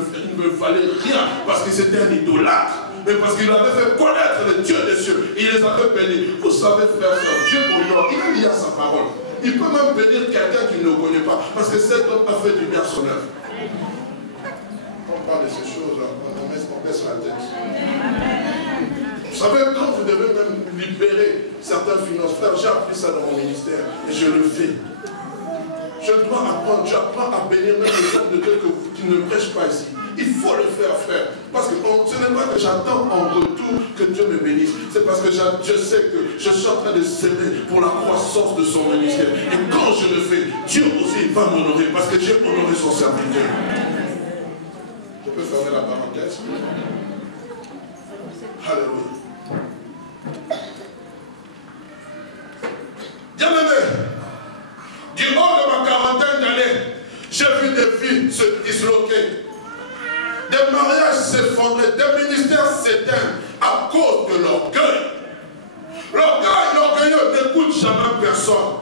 valait rien parce que c'était un idolâtre. Mais parce qu'il avait fait connaître le Dieu des cieux. Il les avait bénis. Vous savez, frère, Dieu honore. Il a mis à sa parole. Il peut même bénir quelqu'un qui ne le connaît pas. Parce que cet homme a fait du bien à son œuvre. On parle de ces choses, on baisse la tête. Vous savez, quand vous devez même libérer certaines finances, frère, j'ai appris ça dans mon ministère. Et je le fais. Je dois apprendre, j'apprends à bénir même les hommes de Dieu qui ne prêchent pas ici. Il faut le faire, frère. Parce que ce n'est pas que j'attends en retour que Dieu me bénisse. C'est parce que je sais que je suis en train de s'aimer pour la croissance de son ministère. Et quand je le fais, Dieu aussi va m'honorer. Parce que Dieu honorait son serviteur. Je peux fermer la parenthèse. Alléluia. Bien-aimé, du haut de ma quarantaine d'années, j'ai vu des vies se disloquer, des mariages s'effondrer, des ministères s'éteindre à cause de l'orgueil. L'orgueilleux n'écoute jamais personne.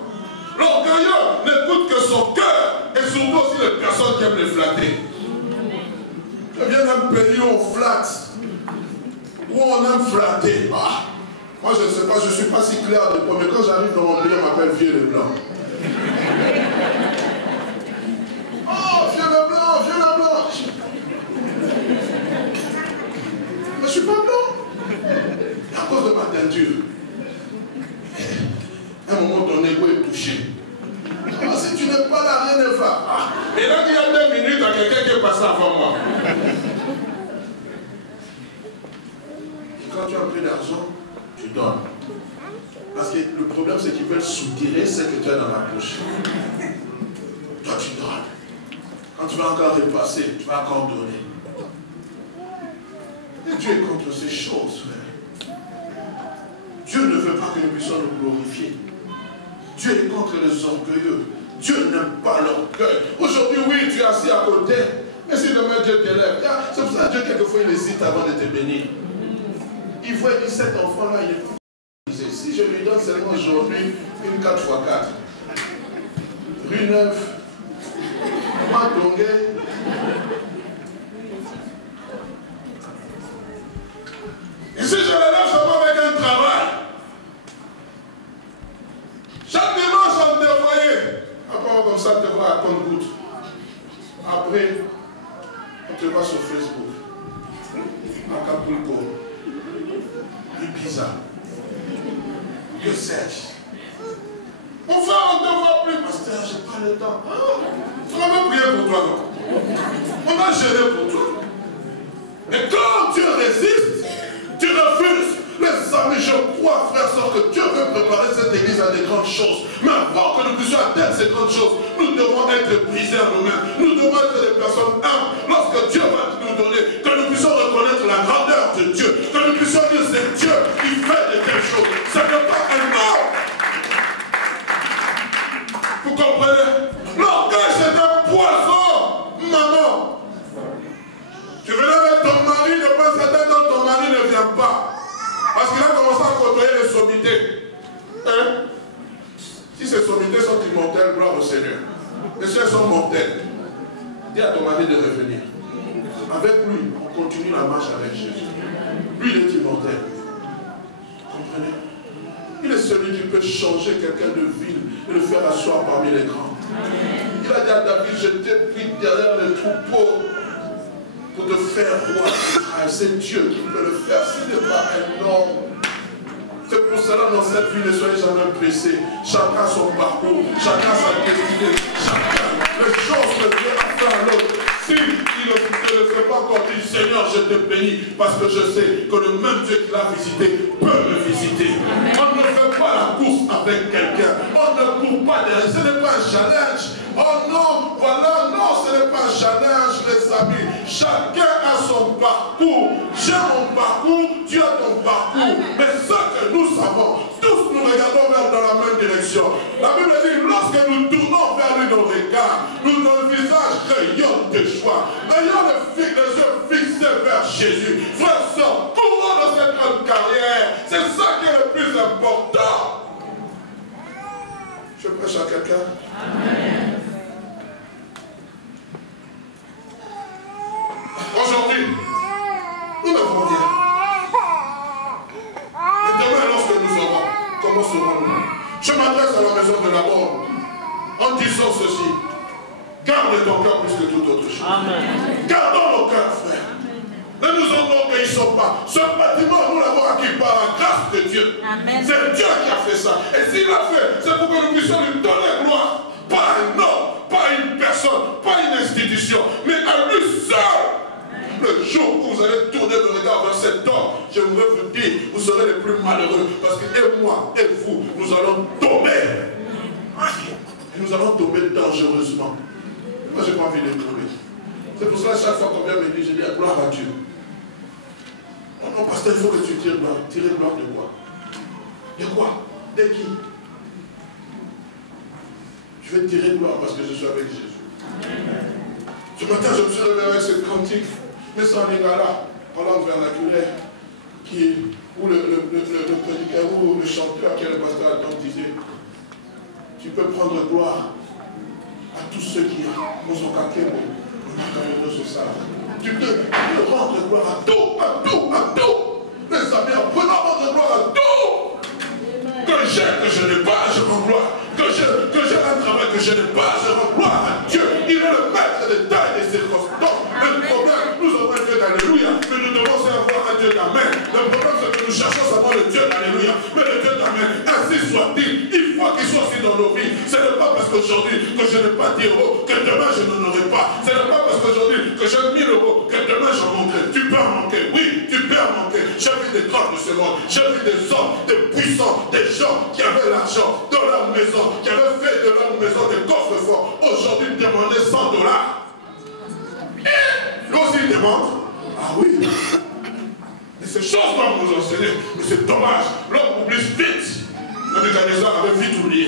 L'orgueilleux n'écoute que son cœur et surtout aussi les personnes qui aiment les flatter. Je viens d'un pays où on flatte, où on aime flatter. Ah. Moi, je ne sais pas, je ne suis pas si clair de quoi, mais quand j'arrive dans mon pays, on m'appelle Vieux le Blanc. Oh, Vieux le Blanc, Vieux le Blanc. Mais je ne suis pas blanc. À cause de ma teinture. À un moment, ton ego est touché. Ah, si tu n'es pas là, rien ne va. Ah. Et là, il y a 2 minutes, il y a quelqu'un qui est passé avant moi. Et quand tu as un peu d'argent, tu donnes. Parce que le problème, c'est qu'ils veulent soutirer ce que tu as dans la poche. Toi, tu donnes. Quand tu vas encore repasser, tu vas encore donner. Et Dieu est contre ces choses, frère. Dieu ne veut pas que nous puissions nous glorifier. Dieu est contre les orgueilleux. Dieu n'aime pas l'orgueil. Aujourd'hui, oui, tu es assis à côté. Mais si demain Dieu t'élève, c'est pour ça que Dieu, quelquefois, il hésite avant de te bénir. Il voit que cet enfant-là, il est fou. Si je lui donne seulement aujourd'hui une 4x4, rue Neuve, Matongé, et si je le lève seulement avec un travail, chaque dimanche on te voyait, après comme ça, on te voit à compte-goutte. Après, on te voit sur Facebook, à Acapulco, Ibiza. Que sais-je? Mon frère, on ne te voit plus, pasteur, je n'ai pas le temps. On va même prier pour toi, non? On va gérer pour toi. Mais quand Dieu résiste, tu refuses. Les amis, je crois, frère, sœur, que Dieu veut préparer cette église à des grandes choses. Mais avant que nous puissions atteindre ces grandes choses, nous devons être brisés à nous-mêmes. Nous devons être des personnes humbles. Lorsque Dieu va nous donner, que nous puissions reconnaître la grandeur de Dieu, que nous puissions dire c'est Dieu qui fait de telles choses. Ce n'est pas un homme. Vous comprenez? L'orgueil, c'est un poison, maman. Tu venais avec ton mari, ne pas s'attendre quand ton mari ne vient pas. Parce qu'il a commencé à côtoyer les sommités. Hein? Si ces sommités sont immortelles, gloire au Seigneur. Et si elles sont mortelles, dis à ton mari de revenir. Avec lui, on continue la marche avec Jésus. Lui, il est immortel. Comprenez? Il est celui qui peut changer quelqu'un de vil et le faire asseoir parmi les grands. Il a dit à David, je t'ai pris derrière le troupeau pour te faire roi d'Israël. C'est Dieu qui peut le faire. Ce n'est pas un homme. C'est pour cela, dans cette vie, ne soyez jamais pressés. Chacun son parcours, chacun sa destinée, chacun les choses que Dieu a fait à l'autre. Si il ne le fait pas encore, dit Seigneur, je te bénis, parce que je sais que le même Dieu qui l'a visité peut me visiter. On ne fait pas la course avec quelqu'un. On ne court pas derrière. Ce n'est pas un challenge. Oh non, voilà, non, ce n'est pas un challenge, les amis. Chacun a son parcours. J'ai mon parcours, tu as ton parcours. Mais ce que nous savons, tous nous regardons vers dans la même direction. La Bible dit, lorsque nous tournons vers lui nos regards, nos visages rayonnent de joie. Ayons les yeux fixés vers Jésus. Frère, sœur, courons dans cette grande carrière. C'est ça qui est le plus important. Je prêche à quelqu'un. Amen. Aujourd'hui, nous n'avons rien. Mais demain, lorsque nous aurons, comment serons-nous? Je m'adresse à la maison de la mort en disant ceci. Garde ton cœur plus que toute autre chose. Amen. Gardons nos cœurs, frère. Ne nous enorgueillissons pas. Ce bâtiment, nous l'avons acquis par la grâce de Dieu. C'est Dieu qui a fait ça. Et s'il l'a fait, c'est pour que nous puissions lui donner gloire. Pas un homme, pas une personne, pas une institution, mais à lui seul. malheureux. Parce que et moi et vous, nous allons tomber. Et nous allons tomber dangereusement. Moi, je n'ai pas envie de tomber. C'est pour cela, chaque fois qu'on vient me dire, je dis gloire à Dieu. Non, non, pasteur, il faut que tu tires gloire. Tirer gloire de quoi? De quoi? De qui? Je vais tirer gloire parce que je suis avec Jésus. Ce matin, je me suis réveillé avec ce cantique, mais sans lingala, en langue vernaculaire, où le prédicateur ou le chanteur, qui est le pasteur Adam, disait, tu peux prendre gloire à tous ceux qui nous ont caqué, tu peux rendre gloire à tout. Les amis, apprenons à rendre gloire à tout. Que j'ai, que je n'ai pas, je rends gloire. Que j'ai un travail que je n'ai pas, je rends gloire à Dieu. Il est le maître des temps et des circonstances. Le problème, nous avons un Dieu d'Alléluia, mais nous devons avoir un Dieu d'Amen. Le problème, c'est que nous cherchons seulement le Dieu d'Alléluia, mais le Dieu d'Amen. Ainsi soit-il, il faut qu'il soit aussi dans nos vies. Ce n'est pas parce qu'aujourd'hui que je n'ai pas 10 euros que demain je n'en aurai pas. Ce n'est pas parce qu'aujourd'hui que j'ai 1000 euros que demain j'en manquerai. Tu peux en manquer, oui, tu peux en manquer. J'ai vu des grands de ce monde, j'ai vu des hommes, des puissants, des gens qui avaient l'argent dans leur maison, qui avaient fait de leur maison des coffres forts. Aujourd'hui, demandaient $100. Et nous aussi, ils demandent. Ah oui. Mais ces choses doivent nous enseigner. Mais c'est dommage. L'homme oublie vite. Nebuchadnezzar avait vite oublié.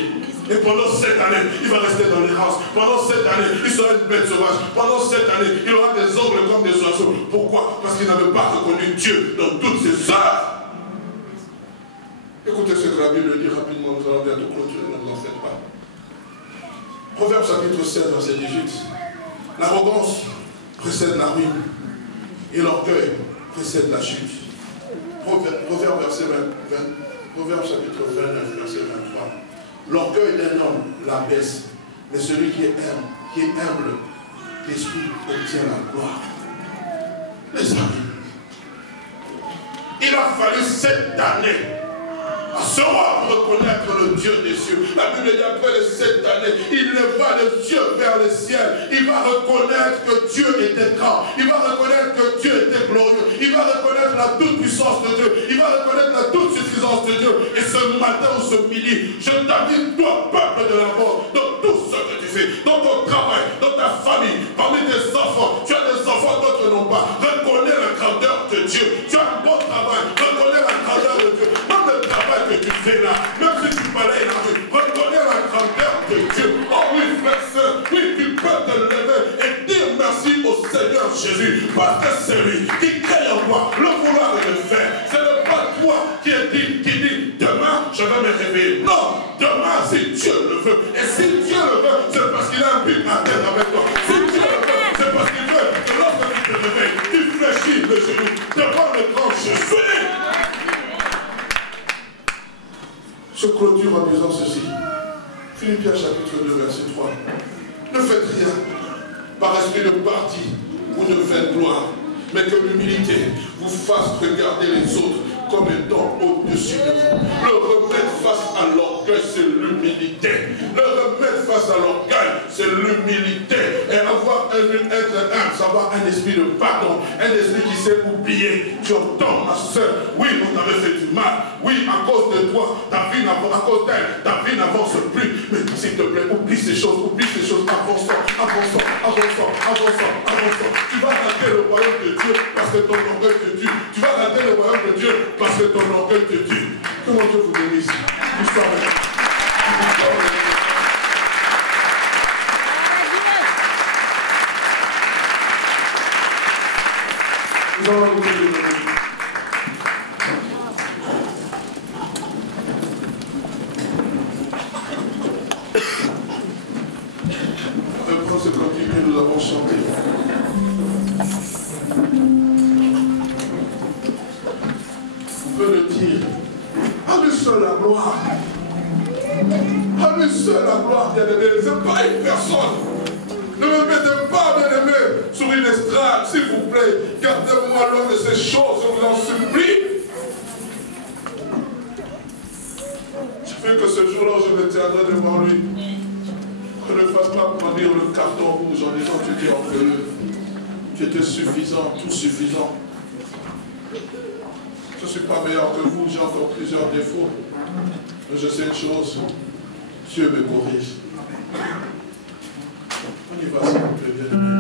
Et pendant 7 années, il va rester dans l'errance. Pendant 7 années, il sera une bête sauvage. Pendant 7 années, il aura des ongles comme des oiseaux. Pourquoi? Parce qu'il n'avait pas reconnu Dieu dans toutes ses œuvres. Écoutez ce que la Bible dit rapidement, nous allons bientôt clôturer, ne vous en faites pas. Proverbe chapitre 16, verset 18. L'arrogance précède la ruine et l'orgueil précède la chute. Proverbe chapitre 29, verset 23. L'orgueil d'un homme l'abaisse, mais celui qui est humble d'esprit obtient la gloire. Les amis, il a fallu 7 années à ce roi reconnaître le Dieu des cieux. La Bible dit après les 7 années, il leva les yeux vers le ciel. Il va reconnaître que Dieu était grand. Il va reconnaître que Dieu était glorieux. Il va reconnaître la toute-puissance de Dieu. Il va reconnaître la toute-suffisance de Dieu. Et ce matin ou ce midi, je t'invite, toi, peuple de la mort, dans tout ce que tu fais, dans ton travail, dans ta famille, parmi tes enfants. Tu as des enfants, d'autres n'ont pas. Reconnais la grandeur de Dieu. Tu as un bon travail. Reconnais la grandeur de Dieu. Même le travail que tu fais là, même si tu balayes la rue, reconnais la grandeur de Dieu. Oh oui, frère, sœur, oui, tu peux te lever et dire merci au Seigneur Jésus, parce que c'est lui qui crée en toi le vouloir de le faire. Ce n'est pas toi qui dit demain je vais me réveiller. Non, demain si Dieu le veut. Et si Dieu le veut, c'est parce qu'il a un but à terre avec toi. Si Dieu le veut, c'est parce qu'il veut que lorsque tu te réveilles, tu fléchis le genou devant le grand Jésus. Je clôture en disant ceci. Philippiens chapitre 2, verset 3. Ne faites rien par esprit de parti ou de vaine gloire, mais que l'humilité vous fasse regarder les autres comme étant au-dessus de vous. Le remède face à l'orgueil, c'est l'humilité. Le remède face à l'orgueil, c'est l'humilité. Et avoir être humble, c'est avoir un esprit de pardon, un esprit qui sait oublier. Tu entends, ma soeur, oui, on t'avait fait du mal. Oui, à cause de toi, ta vie à cause d'elle, ta vie n'avance plus. Mais s'il te plaît, oublie ces choses, avançons. Tu vas rater le royaume de Dieu parce que ton orgueil te tue. Tu vas rater le royaume de Dieu parce que ton orgueil te tue. Que mon Dieu vous bénisse. Nous allons vous bénir. Reprends ce cantique que nous avons chanté. On peut le dire. À lui seul la gloire. À lui seul la gloire, bien-aimé. Ce n'est pas une personne. Ne me mettez pas, bien-aimé, sur une estrade, s'il vous plaît. Gardez-moi loin de ces choses, je vous en supplie. Je veux que ce jour-là, je me tiendrai devant lui. Que ne fasse pas prendre le carton rouge en disant tu étais orgueilleux. Tu étais suffisant, tout suffisant. Je ne suis pas meilleur que vous, j'ai encore plusieurs défauts. Mais je sais une chose, Dieu me corrige. On y va, s'il vous plaît, bien-aimé.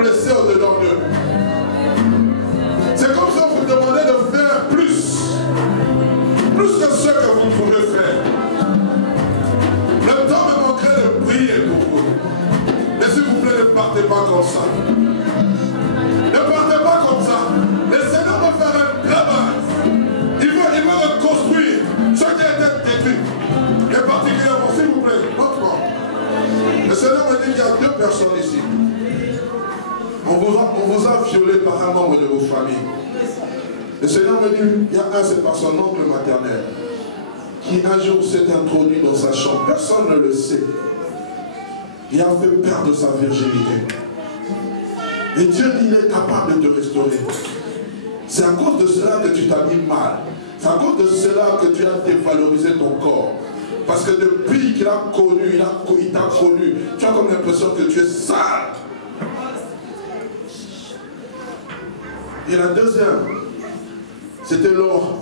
blessés au-dedans d'eux. C'est comme ça que vous demandez de faire plus que ce que vous pouvez faire. Le temps me manquerait de prier pour vous. Mais s'il vous plaît, ne partez pas comme ça. Ne partez pas comme ça. Le Seigneur va faire un travail. Il veut reconstruire ce qui a été détruit. Et particulièrement, s'il vous plaît, montre-moi. Le Seigneur me dit qu'il y a deux personnes ici. On vous a violé par un membre de vos familles. Le Seigneur me dit, il y a un, c'est par son oncle maternel, qui un jour s'est introduit dans sa chambre. Personne ne le sait. Il a fait perdre sa virginité. Et Dieu dit, il est capable de te restaurer. C'est à cause de cela que tu t'as mis mal. C'est à cause de cela que tu as dévalorisé ton corps. Parce que depuis qu'il a connu, il t'a connu, tu as comme l'impression que tu es sale. Et la deuxième, c'était lors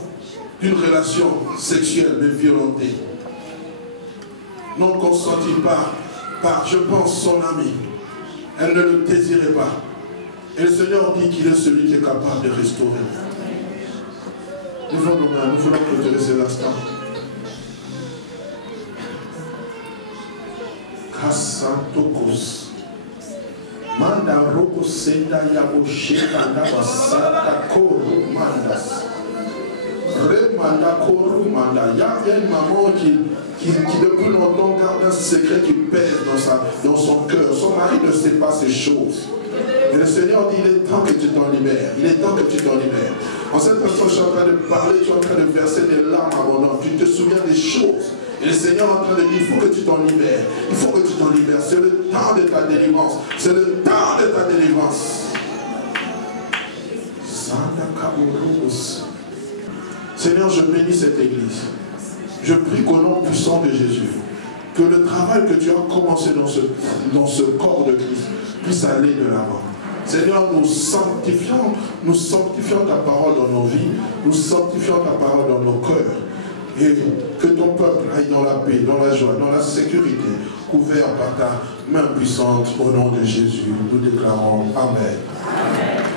d'une relation sexuelle mais violentée. Non consentie par, je pense, son ami. Elle ne le désirait pas. Et le Seigneur dit qu'il est celui qui est capable de restaurer. Nous voulons clôturer cet instant. Kassantokos. Manda roko senda yabo sheka ndaba santa koru mandas. Remanda koru manda. Il y a une maman qui depuis longtemps garde un secret qui pèse dans son cœur. Son mari ne sait pas ces choses. Et le Seigneur dit, il est temps que tu t'en libères. Il est temps que tu t'en libères. En cette façon, je suis en train de parler, tu es en train de verser des larmes abondantes. Tu te souviens des choses. Et le Seigneur est en train de dire, il faut que tu t'en libères. Il faut que tu t'en libères. C'est le temps de ta délivrance. C'est le temps de ta délivrance. Seigneur, je bénis cette église. Je prie qu'au nom puissant de Jésus, que le travail que tu as commencé dans ce corps de Christ puisse aller de l'avant. Seigneur, nous sanctifions ta parole dans nos vies, nous sanctifions ta parole dans nos cœurs. Et que ton peuple aille dans la paix, dans la joie, dans la sécurité, couvert par ta main puissante au nom de Jésus. Nous déclarons Amen. Amen.